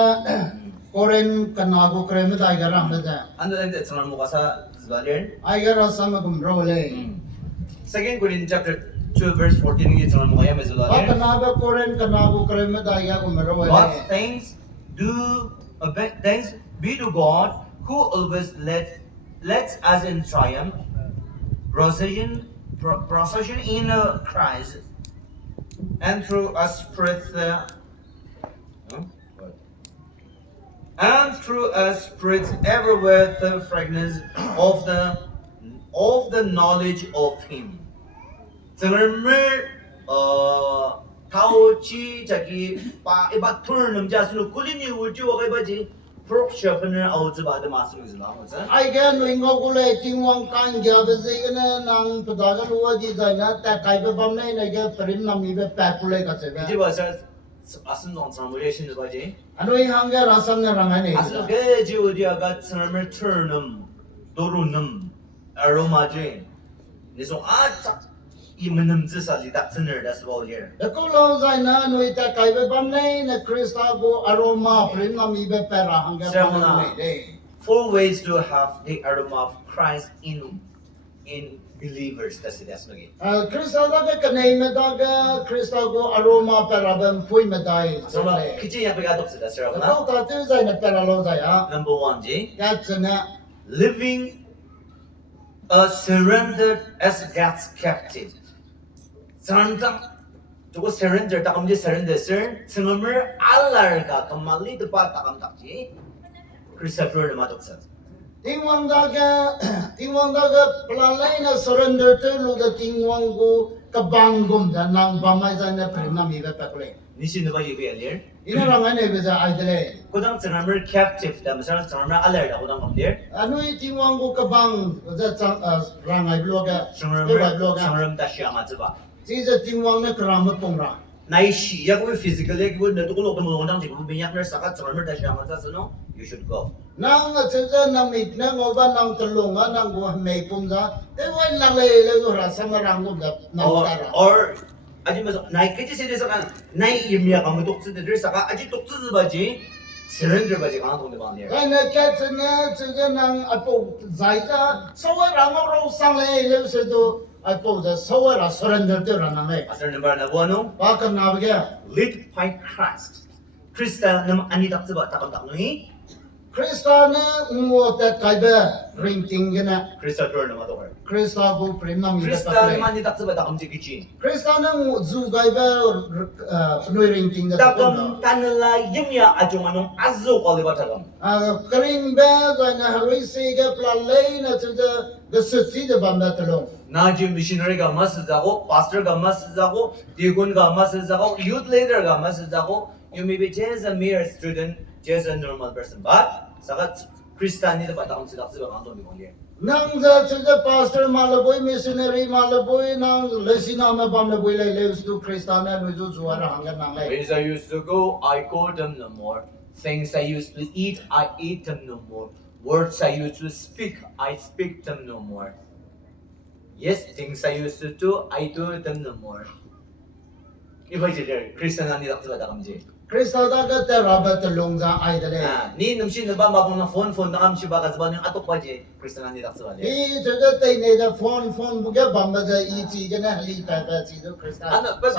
Koren ka na go krem da ga ram da. Ano lang sa mga mukha sa Zbalian? Ai ga ra sa ma gum ro le. 2 Corinthians chapter 2 verse 14 ni sa mga mukha Ba ka Zbalian. na ba Koren ka na go krem da ga gum ro What le. thanks be to God who always lets us in triumph, procession in Christ, and through a spirit, everywhere the fragrance of the knowledge of Him. 정말 타오치 자기 바 이바 투르는 자수는 꿀리니 울지와 가이바지 프록셔프는 아우즈바드 마스는 나오자. Ai ga no ngo ko le ting wang kan ga ba se ga na nang to da ga lo di da na ta kai ba bam nei na ga prim na mi be pa pu le ka che ga. 이제 와서 아슨 정상물레신을 바지. Ano i hang ga ra sam na rang ai nei. 아슨 그 지오디아가 정말 투르는 도루는 아로마제. 그래서 아자 imanam sali tak sener das well here. The Kulo Zaina Nuita Kaibe Bamne, the Christago Aroma, Primami Bepera, Hanga Sermona. Day. 4 ways to have the aroma of Christ in believers. That's it. That's again. Christaga Kaname Christago Aroma Perabem Puimadai. So, kitchen ya pegadok sila, The Sermona. Kota Tuzaina Peralozaya. Number 1, G. That's an Living surrendered as God's captive. Surrender. To surrender, takam je surrender, sir. Summer alar ka kamali depa takam takji. Christopher matok sa. Tingwandaga Plalaina surrender to Luda Tingwangu Kabangum, the Nang Bamazana Primami Bepakle. Nisin na ba yung earlier? Inarangane with the idle. Kudang surrender captive, da masarang surrender alar da kudang kamdir. Ano Tingwangu Kabang, that's Rangai Bloga, Surrender ta siya nga ziba. Caesar Tingwang na Karamatpongra. Naishi, ya ko physically, ko na tukulok na mga unang di ko binyak na sakat surrender ta siya nga sa no? You should go. Nang Caesar nang meet na ngoba nang tulungan nang buah may pumza, why lalay rasa marangom da nang Or aji mas nai kiti sede sa kan nai imya ka mutok sa dire sa ka aji tok sa ba ji surrender ba ji ka tong de ba ne. Kaya Caesar Caesar nang apo zaita, sawa rangom sang lay se do apo da sawa surrender to ranang lay. Pastor number na buano Bakam na bagya. lead by Christ. Krista nam ani tak sa ba takam tak nui. Krista na umuotet kaiba ringting gina. Krista tur na matokar. Krista bu primam Krista ida nam ani tak sa ba takam ji kichi. Krista na zu kaiba penoy ringting da Takam tanala yimya ajong anong azo ko ba takam. Kering ba na harisi ga plalay na tuda the suti da banda talong. Na ji missionary ga mas jago, pastor ga mas jago, deacon ga mas jago, youth leader ga mas jago. You may be just a mere student, just a normal person, but sakat Christian ni dapat takam sila sa kanto ni Kongi. Nang za tuda pastor malaboy missionary malaboy nang lesina na bamlaboy lay lews to Krista na nuju zuara hanggan nang lay. Ways I used to go, I call them no more. Things I used to eat, I eat them no more. Words I used to speak, I speak them no more. Yes, things I used to do, I do them no more. Iba jadi Kristen ni tak sebab takam je. Krista da ga te rabat talong za ay dale. Ni namsin na ba mabong na phone nakam si ba kasban yung atok pa je Kristen ni tak sebab je. Tuda tay ne da phone buga bamba da iti gana hali pa si do Krista. Ano, but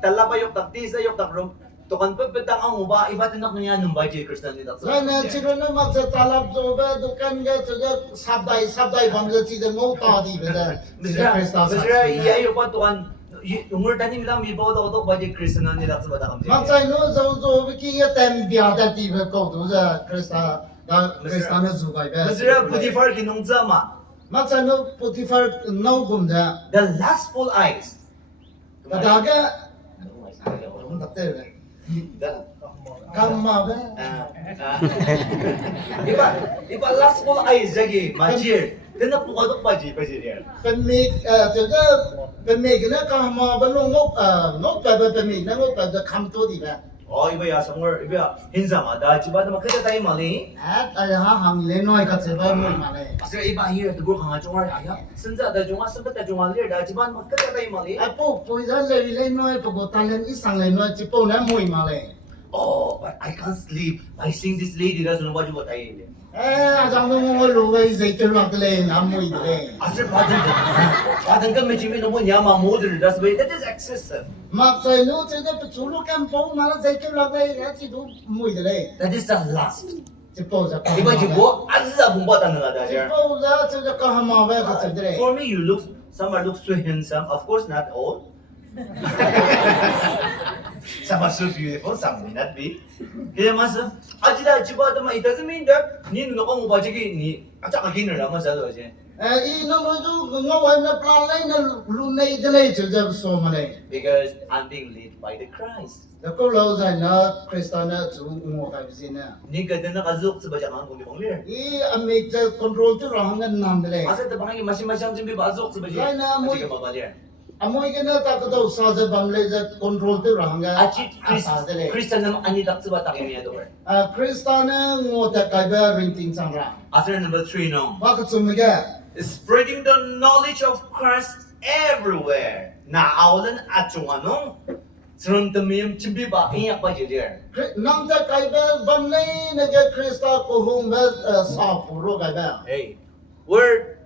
tala pa yung taktis yung takrom. Tukan pa betang ang uba iba tinak niya nung ba je Kristen ni tak sebab. Sana chiro na magsa talab so ba dukan ga tuda sabday bamba si da mo ta di ba da Krista. Masira iya yung pa tukan umur tani milang mi bawa to ba je Kristen ni tak sebab takam je. Maksay no zo ki ya tem bia da di ba ko do za Krista da Krista na zu bai ba. Masira Potiphar kinong zama. Maksay no Potiphar no gum da The lustful eyes. kadaga takte kamma ba. Iba lustful eyes jagi majir. Kena pukadok ba je dia. Pemig na kamma ba no ngok pa ba pemig na ngok pa da kam to di ba. Oh iba ya somewhere iba hinzama da jiba na makita tayo mali. At ay ha hang le noi ka se ba mo ma le. Kasi iba here to go kang ajong aya. Senza da jonga sempet da jonga lir da jiba na makita tayo mali. Apo po da le noi pa go talen isang le noi tipo na mo ma le. Oh, but I can't sleep. I think this lady doesn't know what you want I. Ajang mo lo wei ze te rak le na mo le. Asir padan ka mechi no mo nyama model das way that is excessive. Mak sai no te da chulo kam po na ze te rak le ya chi do mo le. That is the lust. Tipo za ka. Iba jibo azza bumbatan na da here. Tipo za te da ka ma ba ka te dre. For me, some are look so handsome. Of course, not all. Some are so beautiful, some may not be. Kaya mas, ajida jiba tama, it doesn't mean that ni no kang ubajigi ni acha kaginer naman sa do je. No mo do ngaw na plan le na lunay dele te da so ma le. Because I'm being led by the Christ. Da ko lo za na Kristana zu mo ka bisina. Ni kada na kazuk sa baja kang kundi panglir. Amit control to rahang nam le. Asa ta bangi masim jimbi bazuk sa baja. Ay, na, Achi ka babalir. Amoy gana ta ko do sa za bamle za control to rahang Achi asa dele. Christian nam ani dak sa bata kami ado. Kristana mo ta ka ba rinting sangra. After number 3 no. Bakit sumiga? Spreading the knowledge of Christ everywhere. Naaulan at yung anong Seruntumim Chibiba iyak pa jidir. Nang ta kai ba ban nei na ga Krista ko hum ba sa puro kai ba. Hey, word.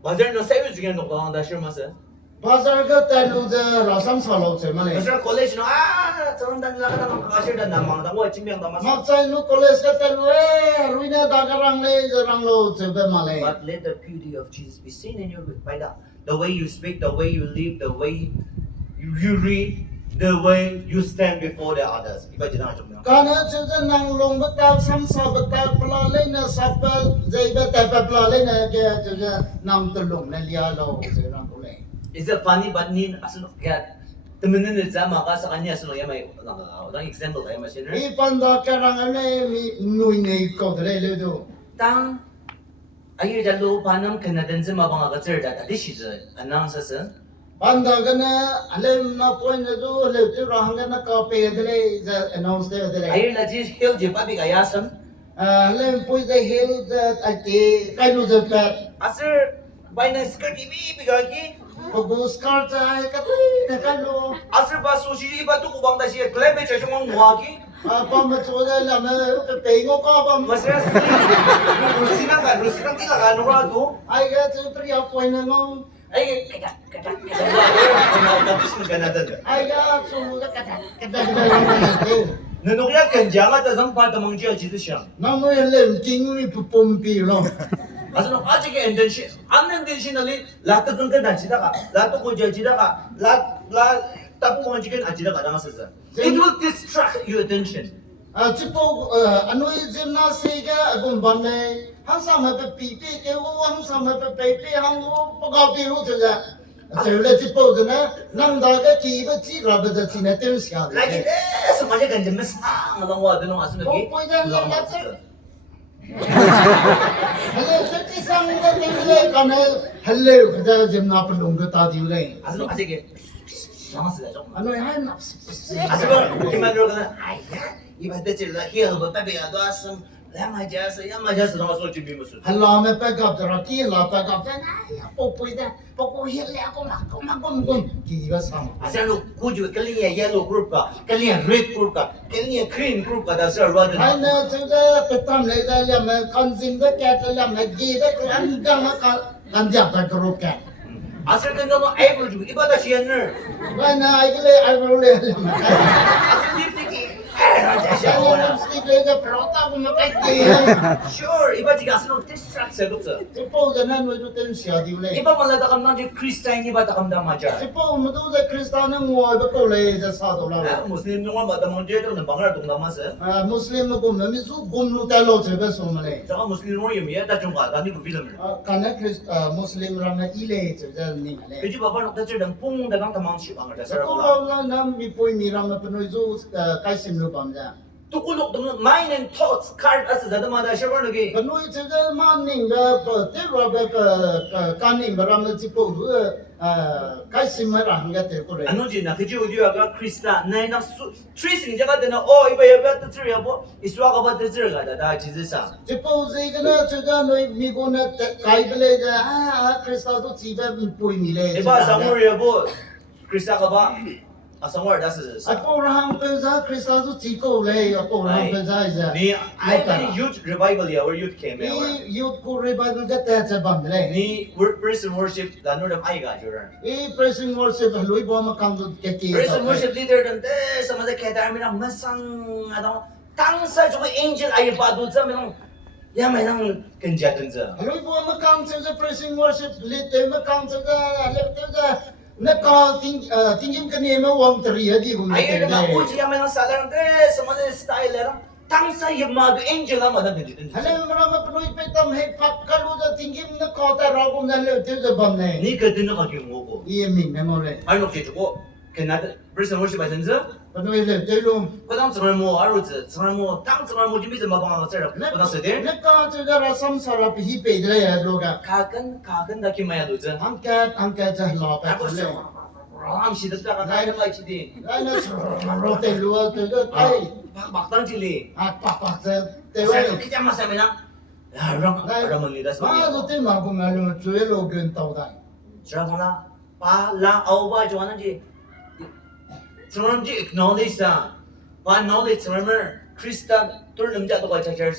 Bazar no sayo zigen no kang da shirmasa. Bazar ga ta lu ja rasam sa lo che ma le. Bazar college no seruntan lang ka ng kasir dan namang da mo chimyang da mas. Ma chai nu college ka ta lu ruina da ga rang le ja rang lo che ba ma le. But let the beauty of Jesus be seen in you by the way you speak, the way you live, the way you read, the way you stand before the others. Iba jina chung na. Kana che ja nang long ba ta sam sa ba ta pla le na sa pa jai ba ta pa pla le na ga che ja nang ta long na lia lo che rang ko le. Is it funny but nin asun kaya temenin ni zama ka sa kanya asun yung may lang example kayo mas yun. I pan da ka rang ne mi nui nei ko de le do. Tang ayo jalo panam Canadian zama bang agacer da this is announce sa. Banda gana alem na point na do le tu rang na ka pe de le ja announce de le. Ayo la jis hill je pabi kayasam. Alem pui de hill that ate kai nu de pat. Asir by na skirt ibi bigaki. Ko scar ta ai ka na ka lo. Asir ba sushi iba tu kubang da siya klebe cha chumang muaki. Pa ma cho de la me pe ngo ka pa. Masya Rusinang tila ka ano ka to? Ai ga tu tri a point na ngo. Ay, tapos ng Canada. Ai ga tu ka. Nanukya kanjanga ta sang pa tamang jiya jito siya. Na mo lem king mi pu pom pi lo. Aso nung aji ka intention, unintentionally, lahat ng ka jita ka, lahat ko jita ka, lahat tapo mga chicken jita ka na sa. It will distract your attention. Tipo ano yung na siga agum ban ne. Hang sa me pe pi pi ke wo hang sa me pe pe hang wo pa ga pi ro ja. Chơi lên tipo de na nang da ga ki ba chi ra ba da chi na tem sia. Lagi deh, semuanya ganjam mesang, nang wah dulu aso lagi. Oh, pwede lang yan, sir. Hello, sati sang ga tem le kana hello ga jam na pa long ga ta di le. Aso aji ke, nama sila jom. Ano yan na. Aso ba, kimandro ka na, ay, iba de chila hiya ba tabi ado asam. Lama jasa, yama jasa nama so chibi musu. Hala me pa ga da ki la pa ga da na ya po pwede. Po ko hi le ako ma gum ki ba sam. Asal lu kuju kalinya yellow group ka, kalinya red group ka, kalinya green group ka dasar Ai rada. na chu da pe tam le da ya me kan sing da ka ta la me gi da kan ga ma ka kan ja pa group ka. Asal kan kamu able juga, iba dah sianer. Ba na ai le ai ro le la ma. Asal dia fikir, raja siapa Ano na. stick le da prota ko ma ka ki. Sure, iba jika asal distract saya betul. Tipo da na no do tem sia di le. Iba malah takam nanti Kristen iba takam dah majar. Tipo mo do da kristana mo ba ko le da sa do la. Muslim yang mana dah majar tu nampak ada tunggu masa. Muslim ko me mi su gum lu ta lo che ba so ma le. Jangan Muslim orang yang dah jumpa, tadi tu film. Kana Muslim ram na ile che da ni ma le. Jadi bapa nak kerja dan pung dagang tamang si bangar dasar. Ko la na mi poi mi ram na pano zo kai sim lu pam ja. Tukulok dengan mind and thoughts card asal dah mana dasar orang lagi. Pano che da ma ning da pa te ro ba ka ning ba ram na tipo kai sim ma ra nga te ko le. Ano je nak kerja udah agak Kristen, naik nak trees ni jangan dena oh iba ya betul tu ya bo iswa ka betul tu kan dah cizi sa. Tipo ze ga na che da no mi ko na kai bele ja krista to chi ba mi poi mi le. Iba samur ya bo Kristen ka ba? Asamur dah sa. Apo rahang pe za krista to chi ko le apo rahang pe za ja. Ni I think youth revival ya where youth came ya. Ni youth ko revival ga ta cha bam le. Ni person worship dan orang ay ga juran. Praising worship lui bo ma kang do ke ki. Person worship leader dan deh sama sa kaya dami ng masang ano tangsa juga angel ay pa doon sa mga ya may nang kanja. Lui bo ma kang cha praising worship lead te ma kang cha le te ja na ka tingim ka ni ma wang tri di ko Ayun na uji ya may nang salar deh sama sa style lang tangsa yung mga angel ang mga ganyan. Halim mo na panoy pe tam he pakkalu da tingim na ka ta ra ko na le te ja bam ne. Ni ka din na kaging mo ko. Iye ming na mo le. Ano kito ko? Kanada person worship ay tanza? Panoy le te lu. Kung tama mo aruts, tama mo tang tama mo jimi sa mabang sa Na kung sa der. na ka cha ra sam sara pi hi pe de ya lo ga. Kakan da kimaya doon. Angkat ja la pa Ako le. sa ram si dagda ka kaya na chidi. Ai na ro te lu te ga ai. Bakbak chili. At pa te Sa wa. kita masami na. Ram nila sa Ma do te ma ko ngalu chue lo gen tau dai. Janganlah palang awal jangan Sebenarnya acknowledge sa, acknowledge sebenarnya Kristen turun jatuh ke cacar.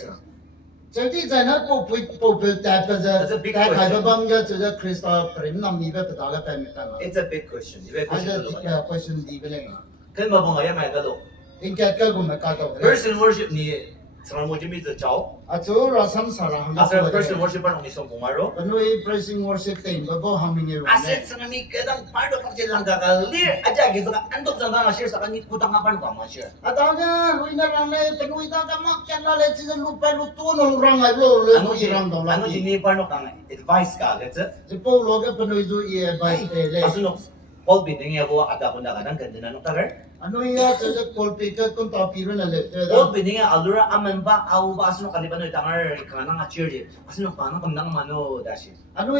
这里在那不带不 That's 是 a big 带开 question. 不帮个这个 Krista 不能那么一个不大个白米干嘛？ It's a big question. Big 还 question 是 dulu. question 低不嘞？ Kan mabang ayam ay dalo. 应该个我们搞到的。 Person worship ni sebenarnya mau jemi jauh. 啊，做了什么啥了？ Asal person worship orang ni song kumaro. 本来 praising worship 定不过后面的人 Asal sebenarnya kadang pardo tak jalan gagal aja gitu kan. Antuk jangan share sekarang ni kutang apa nggak mau share. 啊，当然，为那让嘞，本来大家嘛，见到嘞，这个路白路多了，让来路了， Ano 一让到 ano 了。 jini pardo kang advice ka gitu. 这保罗个本来就也白嘞。 Asunok Paul bidding ya buat ada pun dah kadang ganti nanu tagar. 啊，那呀，这个 Paul 皮个跟到皮人了嘞，对 Paul 的。 bidding ya alura aman ba au ba asunok kaliban itu tangar kanang acir je. Asunok kanang kandang mano dashi. 啊，那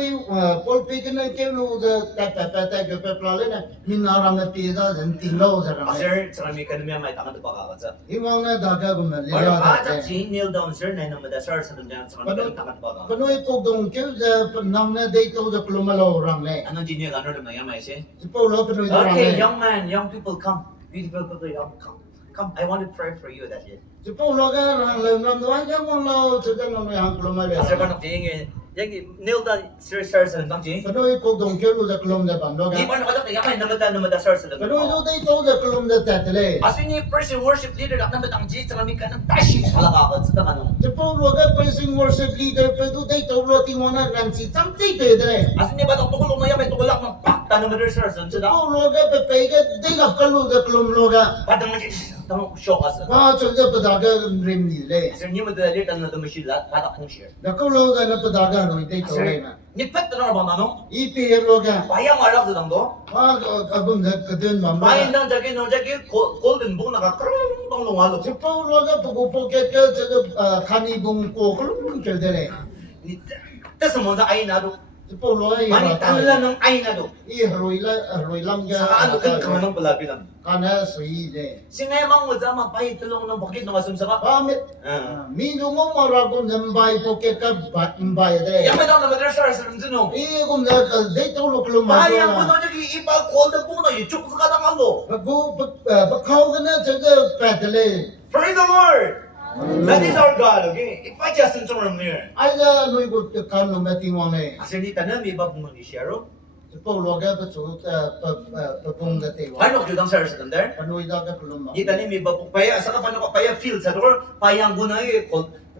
Paul 皮个那给路的带个白拉嘞呢，民那让的皮的人顶楼这让嘞。 Sir, sarami ka naman may tangan pa ka. 因为呢，大家我们 Pero 了 aja 解。 si kneel down sir na naman da sir sa dyan sarami ka tangan pa ka. 本来国东叫这南呢，得都是普罗马路让嘞。 Ano jini ka ano naman yamay siya? 这保罗本来就让 Okay, 嘞。 young man, young people come. Beautiful people, young come. Come, I want to pray for you. That's it. 这保罗个让嘞，让我讲我老这个那么样普罗马路。 Sir, paano tingin? Yang kneel down sir sa dyan ji? 本来国东叫路在普罗马路旁边 Di 个。 paano ka yamay naman da sir sa 本来 dyan? 就得都在普罗马路带的嘞。 Aso ni person worship leader na naman ang ji sarami ka ng tashi talaga ka sa ano. 这保罗个 praising worship leader 不都得都了地方那人是怎对对的嘞？ Aso ni ba tukul mo yamay tukul ng pakta naman sir sa 这 dyan? 保罗个被个得个个路在普罗马路个， Padang mo tamo shock asa. 啊，这个不大个人米嘞， Sir, ni mo dali tan na dumishila para kung share. 那个路在那不大个容易得走嘞 Sir, 嘛。 ni pet na ba mano? 一毕业路个， Paya marap sa dangdo. 啊个那个顿嘛 Paya 嘛。 nang jagi no jagi golden book naka krong tong lungalo. 这保罗个不过不给个这个看你不过个路觉得嘞， Ni tas mo sa ay na do. 这保罗也 Mani tanla ng ay na do. 一容易浪个， Sa ano kan kanang balabi lang. 看那随意嘞。 Singay mang mo sa mapay tulong ng bakit no asum sa ka. 啊没， Ah. 民族我嘛那个人摆不给个摆的。 Yang medang na madrasa sa lumzuno. 咦，我们那得走路路嘛。 Paya mo no jagi iba golden book na YouTube sa kadang alo. 不靠个那这个摆的嘞。 Praise the Lord. That is our God, okay? Ipa just in some here. 哎呀，那个看那么地方嘞， Kasi ni tanan mi ba mo ni share? 保罗个不走不公的地方， Paano ko judang sa sa there? 不弄到个不弄嘛。 Ni tanim mi ba paya sa ka paano ka paya feel sa door payang gunay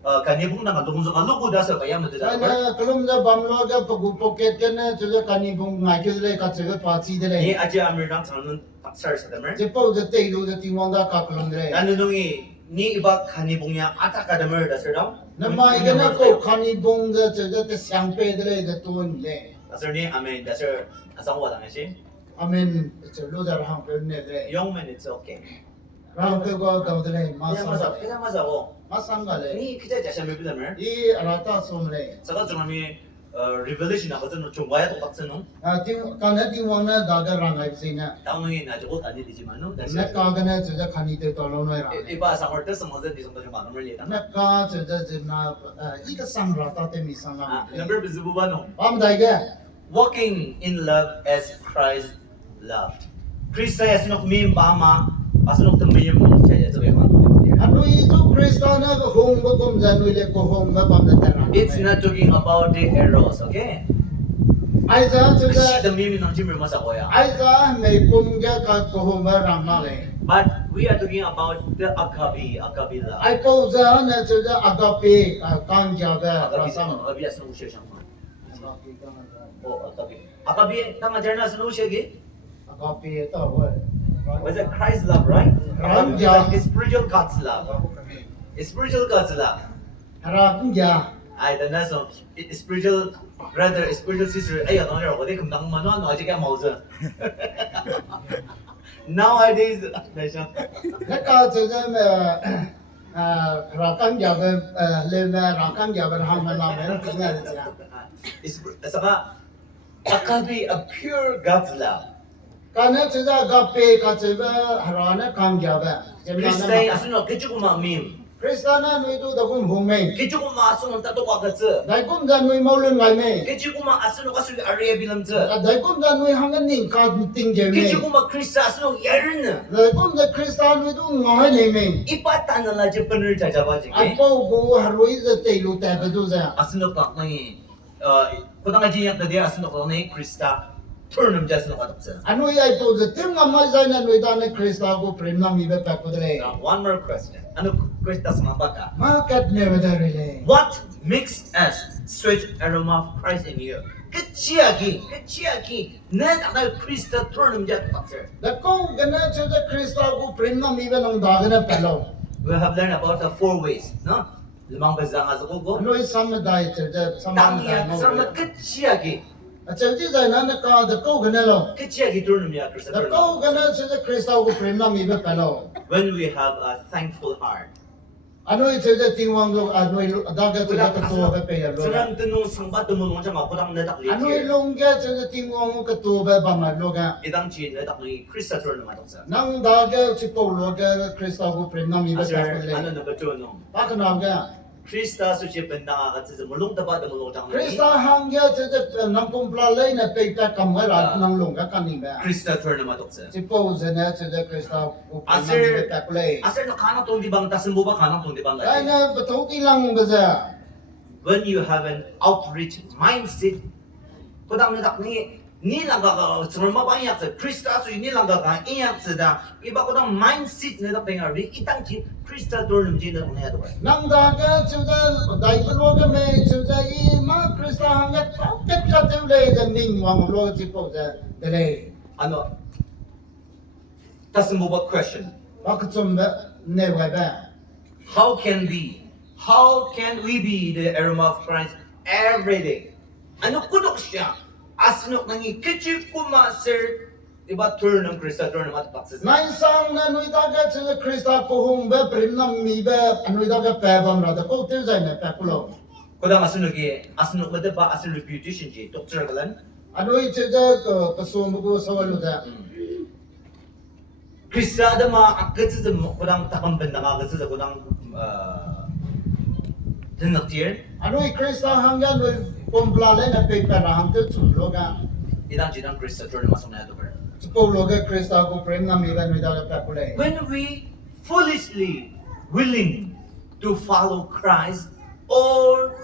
kanibong na kadung sa kalugo da sa paya mo 哎 da. 那可能在帮那个不不给个呢，就是看你不买个嘞，看这个把子的 Ni 嘞， aja amir nang sa nun sa there. 这保这对路的地方da 可能的嘞。 Nanunungi ni iba kanibong niya ata ka da mer da sir daw. 那买个那个看你不的这个相背的嘞的多嘞， Sir ni amen da sir asang wala nga siya. 阿们这路在行边的嘞， Young man it's okay. 然后这个搞的嘞，马 Kaya 上 masa 嘞， kaya masa ko. 马上个嘞， Ni kita ja siya mer da mer. 咦，阿拉大送嘞。 Saka jumami revelation ako dun chungwaya to taksan no. 啊，刚才地方呢，大概让还不行呢。 Taungi na jukot ani di jimano. 那刚刚呢，就是看你的道路那样。 Iba sa order sa mga di sa mga mer litan. 那刚就是那一个上了到对面上了。 Number bizubu ba no? 我们大个， Walking in love as Christ loved. Christ ay asunok miyong pama, asunok tumiyong mong chaya sa mga. 啊，你做 Krista 那个红不公在那里过红不帮着在那。 It's not talking about the eros, okay? 哎呀，这 Kasi 个 dami ng Jamir masakoya. 哎呀，没公家个过红不让那嘞。 But we are talking about the agape love. 哎，高家呢，就是阿个贝刚家的拉上。 Agape asunok siya siyang mga. Oh, agape. Agape, tama dyan na asunok siya, okay? 阿个贝到位。 Was it Christ's love, right? Right, Agape is yeah. like spiritual God's love. Spiritual God's love. 阿拉家。 Ay, na so spiritual brother, spiritual sister. Ay, ano nyo, wala kung nang mano, aja kaya mausa. Nowadays, 那个就是拉刚家的那个拉刚家的他们那边听的这样。 saka, akabi a pure God's love. 刚才就是阿个贝，个这个阿拉那刚家的。 Kristay, asunod, kaya ko ma-meme. Kristana nui tu da kum hung me. Kejukuma asunong tato kakatse. Dai kum da nui maulun ngai me. Kejukuma asunong asunong area bilamze. Dai kum da nui hangan ning ka ting je me. Kejukuma Krista asunong yarin. Dai kum da Krista nui tu ngai ne me. Ipatan na laje pener jajaba jike. Apo go harui za te lu ta ba du za. Asunong kakngi. Kudang aji yang tadi asunong kakngi Krista. Turnum jasunong katapse. Anui ai po za tim ngamai za na nui da ne Krista go prem na mi be pa ko dre. Now, one more question. Ano Krista sumapaka? Ma kat ne ba da re. What makes us sweet aroma of Christ in you? Keciaki. Net anak Krista turnum jatapse. Da ko gana cha da Krista go prem na mi be nang da gana pelo. We have learned about the 4 ways, no? Limang bazang azagogo. Anui sam dai cha da sam dai Tangya no. sarna keciaki. Acha ji za na ka da ko gana lo. Keciaki turnum ya Krista Da turnum. ko gana cha da Krista go prem na mi be pelo. When we have a thankful heart. Anoi cha da ting wang lo anoi da ga cha da to ba pe ya lo. Sarang tenung sangbat tumulong jang ako dang nadak Anoi litir. long ga cha da ting wang ka to ba ba ma lo ga. Idang chin nadak ni Krista turnum atoksa. Nang da ga chi po lo ga Krista go prem na mi be Asir, pa ano le. number 2 no? Pa ka na ga. Krista suci benda akat sa mulong taba da mulong jang ni. Krista hang ga cha da nang pum pla le na pe pa kam ga ra nang long ga kan ni ba. Krista turnum atoksa. Chi po za na cha da Krista go prem na mi Asir, be pa le. asir na kanang tong dibang tasimbo ba kanang tong dibang Ai lagi. na ba to ti lang ba za. When you have an outreach mindset, kudang nadak ni lang ka sumama ba iyak sa Krista so ni lang ka iyak sa da iba kudang mindset nadak pengar di itang chi Krista turnum jin na niya to. Nang da ga cha da dai pa lo ga me cha da I ma Krista hang ga pet ka te le da ning wang lo chi po za de le. Ano? Tasimbo ba question? Ba ka chum ba ne wa ba. How can we be the aroma of Christ every day? Ano kudok siya? Asnok nangi kichi kuma sir iba turn ng Krista turn ng atpaksa. Nai sang na nui da ga cha da Krista ko hung ba prim na mi ba anui da ga pa bam ra da ko te za na pa ko lo. Kudang asnok mada ba asal reputation ji doctor galan. Anui cha da ko pasum ko sa wa lo da. Krista ada ma akat sa kudang takam benda nga akat sa kudang tinaktir. Anui Krista hang ga nui pom pla le na pe pa ra hang te chun lo ga. Idang jidang Krista turn ng masong na ito. Chipo lo ga Krista ko prem na mi ba nui da ga pa ko le. When we foolishly willing to follow Christ or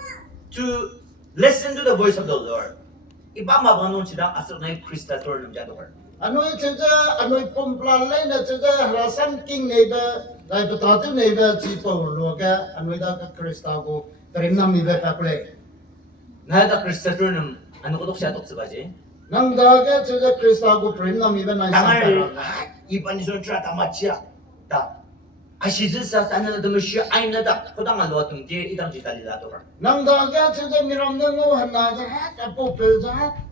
to listen to the voice of the Lord, iba mabangon sila asal na yung Krista turn ng jador. Anoi cha da anoi pom pla le na cha da rasan king ne ba dai pa ta tu ne ba chipo lo ga anoi da ga Krista ko prem na mi ba pa ko le. Nada Krista turn ng ano ko siya tok sa baje? Nang da ga cha da Krista ko prem na mi ba na sa pa Tangal, ra. iba ni son trata matya. Ta. Asizu sa tanan na dumusya ay na da. Kudang alo atong je idang jitali dato ka. Nang da ga cha da miram na ngo han na da ha ta po pe za.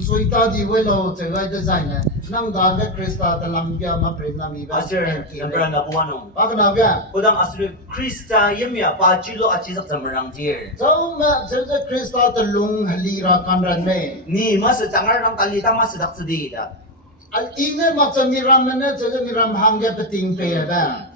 Sui ta di we lo cha ga design na. Nang da ga Krista ta lam ga ma prem na mi ba. Asir, nambra na buwanong. Pa ka na ga. Kudang asir Krista yemya pa chilo at chisak sa merang tier. Zo ma cha da Krista ta lung halira kan ran me. Ni mas tangar ng talita mas dak sa dida. Al ine ma cha miram na cha da miram hang ga pating pe ba.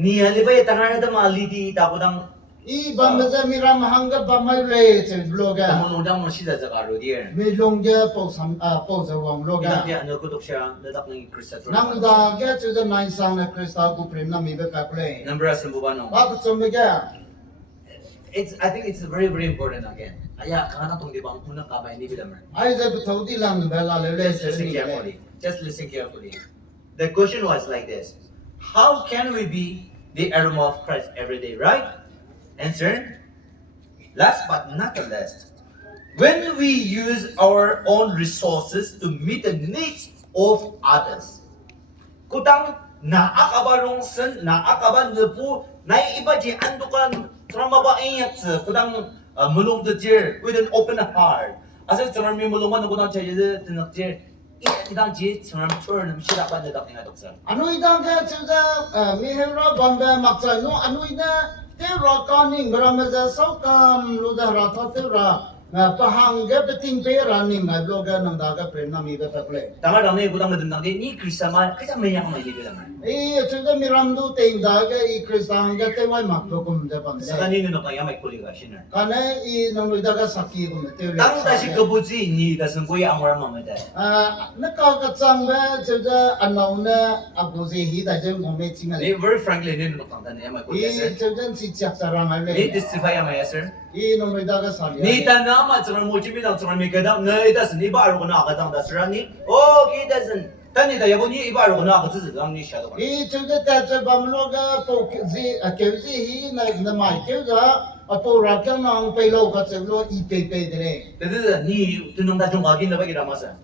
Ni halibay tangar na malidi ta kudang I ba ma cha miram hang ga ba mai le cha bloga. tamunodang mo siya sa karo tier. Me long ga po sam po za wang Idang loga. dia ano kutok siya nadak ng Krista turn. Nang da ga cha da nine sang na Krista ko prem na mi ba pa play. Number as ng buwanong. Ba ko chum ga. I think it's very important again. Aya kanang tong di ba ang unang kamay ni Bilamer. Ai za ba thau di lang ba la le le Just cha listen ni carefully. le. Just listen carefully. The question was like this. How can we be the aroma of Christ every day, right? Answer. Last but not the least. When we use our own resources to meet the needs of others. Kutang naakabarong sen, naakaban nepu, naiiba di andukan tramaba iyak sa kutang mulong the dear with an open heart. Asal tramar mi mulungan kutang chaye tinak dear. Idang ji tramar turn sila pa nadak nga doksa. Ano idang ga cha da mi hera ban ba mak cha no ano ina te ra ka ning ra ma za so kam lu da ra tha te ra pahang ga beting pe running ngai bloga nang daga prem na mi ga takle Tangar dang gudang na dang ni Kristama kaya mayang may gudang. chuda miram du teng daga I kristan ga te wai mak do kum de ban Sa kanino no kaya may kuliga sinar. kana I nang lu daga saki kum te le Tang ta si kabuzi ni da sang kuya amara mamada. na ka chang ba chuda anau na abuzi hi da jeng ngome chinga Ni le very frankly ni no kang tan may kuliga sir. chuda si chak charang Ni ale testify amaya sir. nang lu daga sali Ni tanama tsang mo chibi dang tsang mi kadam na idas ni ba ro na ka dang da sir ni. Oh, he doesn't. Tani da yabo ni iba ro na ka tsu dang ni sha da. chuda ta cha bam lo ga po zi a ke zi hi na mai ke ga a po ra ka nang pe lo ka che lo I pe pe de le Dedi ni tunong da jong agin na ba gira masa.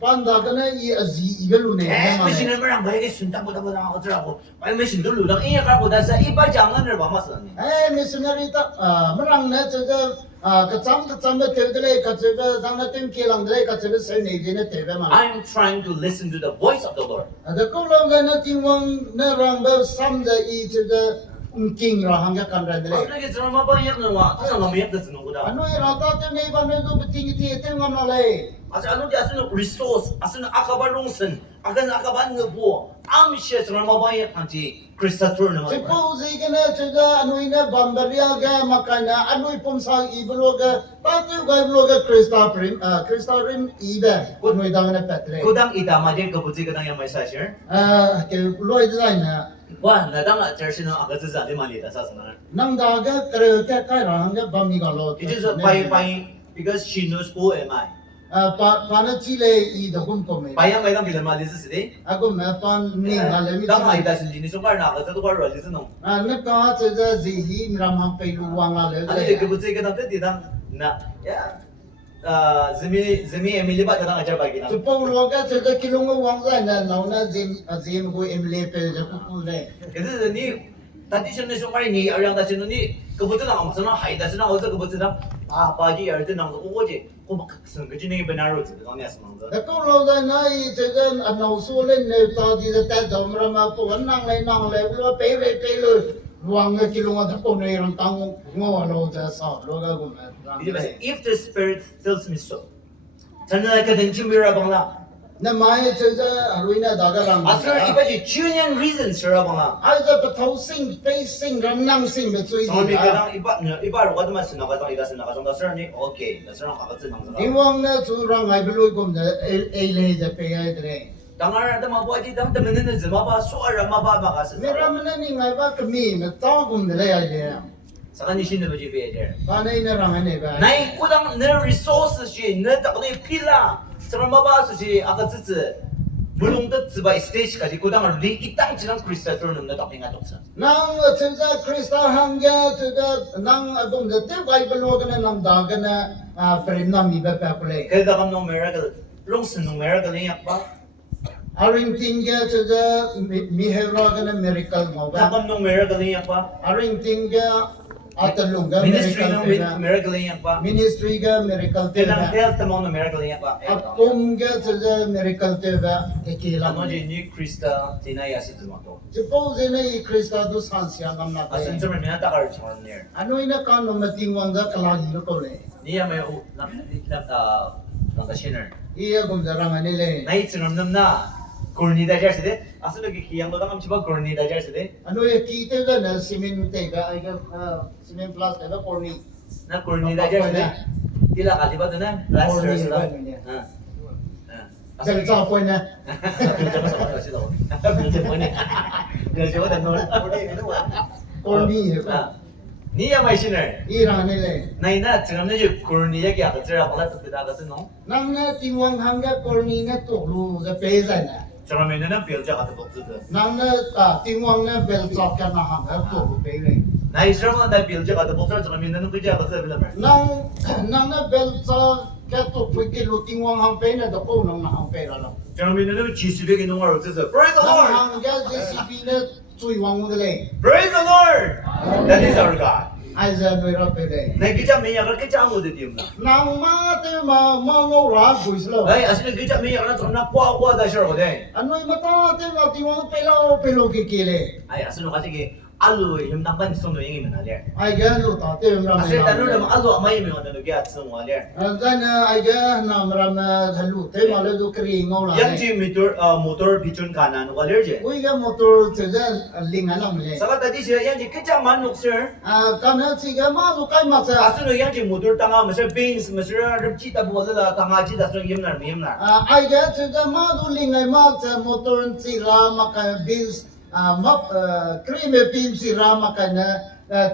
panda ka na I azi I lu ne Eh, mesin merang ba ge sun ta mo da mo da ka tra ko. Ai mesin du lu dang iya ka ko da sa iba jangan ne ba masa ni. missionary ta merang na chuda ka cham ba te de le ka che ba dang na tem ke lang de le ka che ba se ne de ne te ba ma I'm trying to listen to the voice of the Lord. da ko lo ga na ting wang na rang ba sam da I chuda king ra hang ga kan ra de le Asli ke zama ba yak na wa, ta ngam yak da zunu da. ano I ra ta te ne ba ne do ting ti te ngam na le Asa anu ja sunu resource, asunu akaba rongsen, akan akaba ngebo. Am she zama ba yak kanji Krista tur na ma. suppose I ga na chuda ano ina bambaria ga makana ano I pom sa I blo ga ta te ga blo ga krista rim I ba ko no dang na patre Kudang itama je kabuti kadang yang mai sa share. ke lo design na Wa na dang a church no aga zza de mali da sa sana. nang daga kare ka kai rang ga bami ga lo It is a pai because she knows who am I. pa na chile I da kum ko me Pai mai dang bilan mali sa de. ako me pan ni ga le mi Dang ai da sin jini so kar na aga to kar ro ji no. na ka che da zi hi ram ham pe lu wang ga le Ani de kabuti kadang te di dang na ya. Zemi Emily ba kadang ajar bagi na. to po lo ga che da kilong wang za na na na zim go em le pe ja ku le Kasi ni tadi sini sumari ni orang dah sini ni kebetulan orang sana hai dah sana orang kebetulan pagi ada nang tu kau je kau mak sen kerja ni benar tu orang ni asal nang tu. da ko lo da na I che da anau so le ne ta di da ta dom ra ma po nang le lo pe le luang ga kilong da po ne rang tang ngo lo ja sa lo ga go me Jadi macam if the spirit tells me so, sana kadang Jamir abang lah. na mai che da aruina da ga rang Asal iba je genuine reasons sir abang lah. ai da pa thau sing pe sing ram nang sing be chui Sama di ni kadang iba orang tu masih nak kata iba sana kata sir ni okay, dah sana kata sir nang sana. Iwang na chu rang ai belu kom da le da pe ai de Tangan ada mampu aja dah temen ni zema ba soal ramah ba kasi. me ram na ni ngai ba ka mi na ta kom de le ai de Sekarang ni sini baju bejer. ba nei na rang ne ba 나이 꾸당 내 resources 지, 내 딱내 필라, 정말 마바스지 아까 쯔쯔 물롱도 쯔바 스테이지까지 꾸당을 리이 땅지랑 크리스탈로는 내 답행가 독사. nang che da krista hang ga che da nang agom da te bai belu ga na nam da ga na prem na mi ba pa ple 그러다가 너 miracle, 롱슨 너 miracle 약바, aring ting ga che da mi he ra ga na miracle mo ba 나감 너 miracle 약바, aring ting ga atalung ga ministry 너 miracle miracle 약바, ministry ga miracle te 대당 ba health 너 miracle 약바. atom ga che da miracle te ba ke ke la mo 나머지 니 크리스타 디나이아시 드마도. suppose na I krista du san sia ngam na te 아선 점을 미나 따가를 정하는 일. ano ina kan no mating wang ga kala hi lo ko le 니야메 나다 신을. iya gum da rang ani le 나이 지금 넘나 골니다 잘세데 아슬르기 기양도 당am 치바 골니다 잘세데 ano ye ki te ga na simin te ga ai ga simin plus te ga porni 나 골니다 잘세데 딜라 가지바드나 라스터스다 Jadi sa po na. Corny ba? 니야 마이신을 Ira nile. 나이나 지금 내 골니 얘기 아까 제가 몰라 듣다 가서 너 Nang na tingwang hangga corny na to lu sa pesa na. 저러면은 별자 같은 복수들 Nang na tingwang na bel chop ka na hangga to lu pe le. 나 이스라엘은 나 별자 같은 복수를 저러면은 그지 않았어 빌라말 Nang na bel chop ka to pu ki lu tingwang hang pe na to ko nang na hang pe la lo. 저러면은 지수백이 농을 어째서 Praise the Nang Lord hangga JCB na chui wang mo le. Praise the Lord That is our God Ai za no ra pe le. 나 그자 매약을 그자 아무도 디음나 Nang ma te ma ngo ra guis lo. 아이 아시는 그자 매약을 존나 꽈꽈다 싫어거든 Ano yung mata te ma tingwang pelo ke le. 아이 아시는 가지기 alu him nang ban song no yeng min aler. ai ga lu ta te ram Ase tanu ram nam alu amai mi ngon no ge atsung aler. dan ai ga nam ram halu te ma le du kri ngau la Yang ji motor bichun kana no aler je. ui ga motor te ja ling alam le Saka tadi sih yang ji kecam manuk sir. ka na chi ga ma lu kai ma sa Asu no yang ji motor tanga mesir beans mesir ripci ta bola la tanga ji da so yem nar mi yem nar. ai ga te ga ma du ling ai ma sa motor chi ra ma ka bills ma cream pin chi ra ma ka na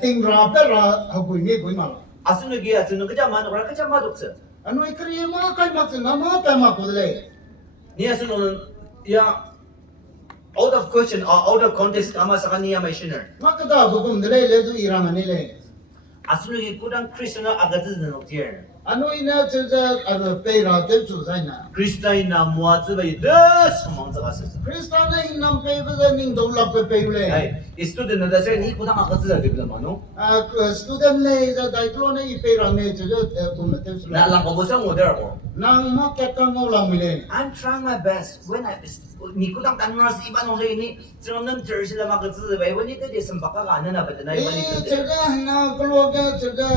ting ra pe ra ha gui ni gui ma Asu no ge asu no kecam manuk ra kecam manuk sir. anu ai kri ma kai ma sa na ma pe ma ko le Ni asu no ya out of question or out of context kama sa kaniya may shiner. ma ka da bu gum de le du irang ani le Asu no ge kudang Christian agat no tier. anu ina te ja pe ra te chu sai na Christian na mua zi bai de sumang za ase. Krista na hinam pe ba ning do lak pe pe le Ai student na da sir ni kudang agat za de bila mano. student le da dai klo na i pe ra ne che jo tu na te su Na lang ko sa mo der ko. nang ma ke ka ngau la mi le I'm trying my best when I ni kudang kan nas iba no re ni zeng nam jer sila ma zi bai when ni de sem ba ka na na ba de na iba ni che ga na klo ga che ga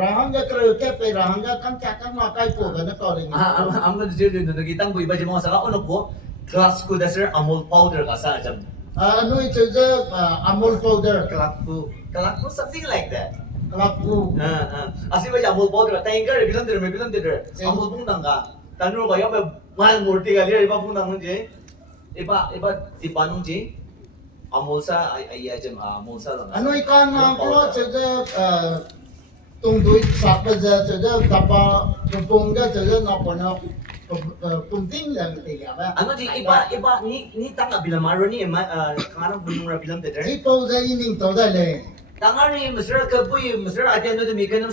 ra hang ga kre ke pe ra hang ga kan ka kan ma kai ko ga na ko le I'm going to tell you the kitang iba je mo sa ka ono po class ko da sir amol powder ka sa jam. anu che ga amol powder Kalak ko something like that. klap ku Asli baca amul powder, tangga bilang dia, amul pun tangga. Tanur kaya apa mal murti kali iba pun tanggung je, iba dipanung je, amul sa ay ajem amul sa lang. anu ikan na klo che ga tung dui sak ba ja che ga kapa pung ga che ga na ko na pung ting lang te ga ba Ano je iba ni tangga bilang maro ni kanang bunung bilang dia. si po za ining to da le Tangga ni mesra kabui mesra ada no demi kanam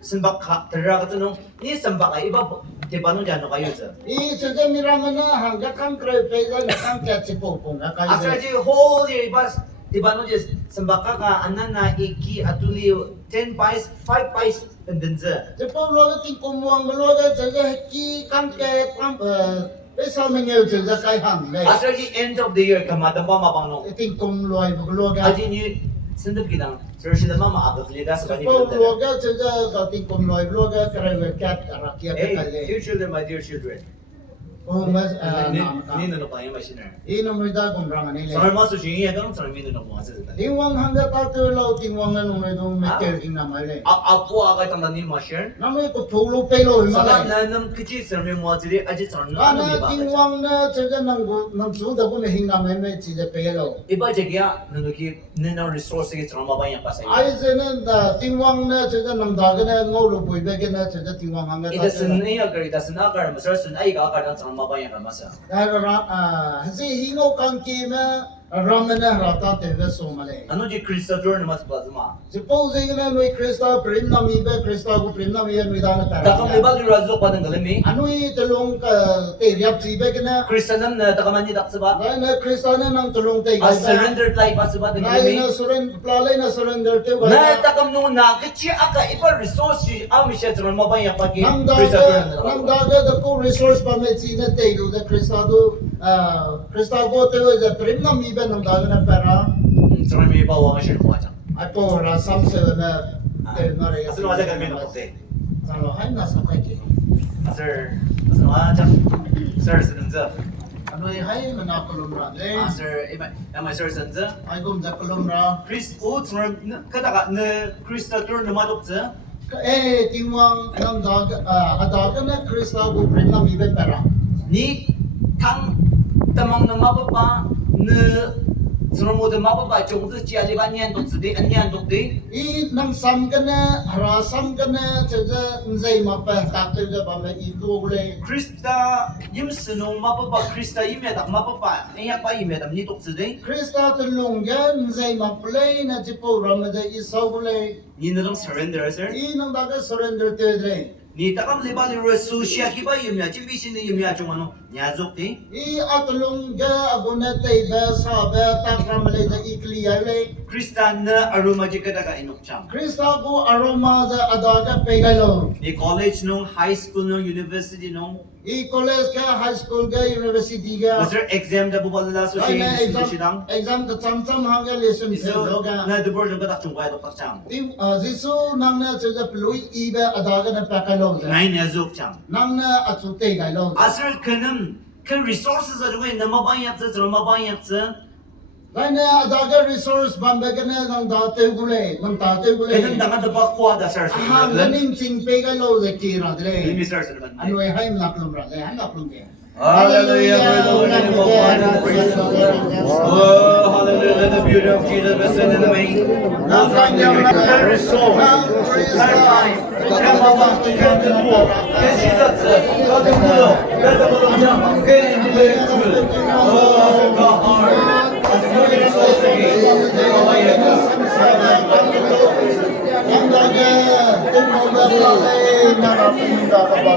sembak terra kata no ni sembak iba dipanung jano kayo sa. I che ga mirama na hang ga kan kre pe ga na kan ka si po pung ga kai Asal je whole year ibas di bano je sembaka ka anan na iki atuli 10 pies 5 pies pendenza. che po lo ga ting kum wang lo ga che ga ki kan ke pam pe sa me ngeu che ga kai hang le Asal je end of the year kamata pa mapangno. ting kum loi bu lo ga Aji ni sendep kita sersi dah mama atas lidah che sebani po bilang lo tadi. ga che ga ting kum loi lo ga kre we kat ra ki Hey, ka le dear children, my dear children. o mas Ni no pa yung machine. ino mo da kum rang ani le Sorry mas suci ya kan, sorry minu no mas itu. tingwang hangga ta te lo tingwang na nung do me ke ing na mai le Apo agak tanda ni machine. na mo ko tholo pe lo ma Salah le nanam kecil serme muat jadi aja sorry ana nanam tingwang na che ga nang go nang su da ko me hing na mai me chi de pe lo Iba jaga nunuki nina resource ke cerama banyak pasai. ai je na da tingwang na che ga nang da ga na ngo lo pui be ke na che ga tingwang hangga ta Ida seni agar ida seni agar mesra seni ai agar dan cerama banyak kan masa. zi hingo kan ki ma ramana rata te ve so ma le Ano je Krista tur nama sebazma. suppose na no krista prim na mi be krista ko prim na mi no da na Takam ta lebal di razo padang galemi. anu i telung ka te riap si be ke na Krista nam na takamani tak sebab. na krista na nang tulong te A surrendered life as sebab na galemi. na surrender plalay na surrender te ba Na takam nung na kecil aka iba resource si ami siya cerama banyak pagi. nang Krista tur daga da ko resource pa me chi na te do da krista do krista ko te wa prim na mi be nang daga na pera Cerama iba wang siya kuaca. apo ra sam se na te na re Asal wajah kami nak putih. salo hai na sa kai ki Asal wajah. Sir senza. anu i hai na kolom ra le Sir iba ama sir senza. ai gum da kolom ra Chris o cerama kada ka ne Krista tur nama dokter. tingwang nang daga adaga na krista ko prim na mi be pera Ni kang tamang na mababa ne cerama de mababa jong tu cia liban nian dokter di anian dokter. I nang sam kana hara sam kana chaja nzai ma pa ta te ja ba me I do le Krista yim seno mababa Krista yim ya tak mababa ni apa yim ya tak ni dokter di. krista te long ya nzai ma play na ji po ram ja I so le Ni na lang surrender sir. I nang da ga surrender te le Ni takam liban ni resusia kiba yim ya cimbi sini yim ya cuma no nyazok di. I atlong ga abona te ba sa ba ta ram le ja I clear le Krista na aroma jika daga inok cham. krista ko aroma ja adaga pe ga lo Ni college nung, high school nung, university nung, I college ka, high school ka, university ka. Was there exam da buballa so Ay shi na sidang? exam ka cham hanga lesson So sa ka. na the board ng tak chung kwai tak chang. Tim jisu nang na chuja plui iba adaga na pakalo ja. Nine ya zok chang. Nang na atute ga lo. Asir kanam kan resources are going na mabayat sa mabayat sa Lai na adaga resource bamba ka na nang date gule, nang tate gule. kanam dangan da ba kwa da sir. Hang ganing ching pe ga lo ze kira Let me dre. start sa naman. Ano ay hay naklum ra, hay naklum ke. Hallelujah, praise the name of God. Oh, hallelujah, let the beauty of Jesus be seen in the main. Every soul, every life, can mama, can the poor, can Jesus, can the poor, can the poor, can the poor. Oh, God, every soul again. Ang daga, tingnan mo ba ay narapin ka ba?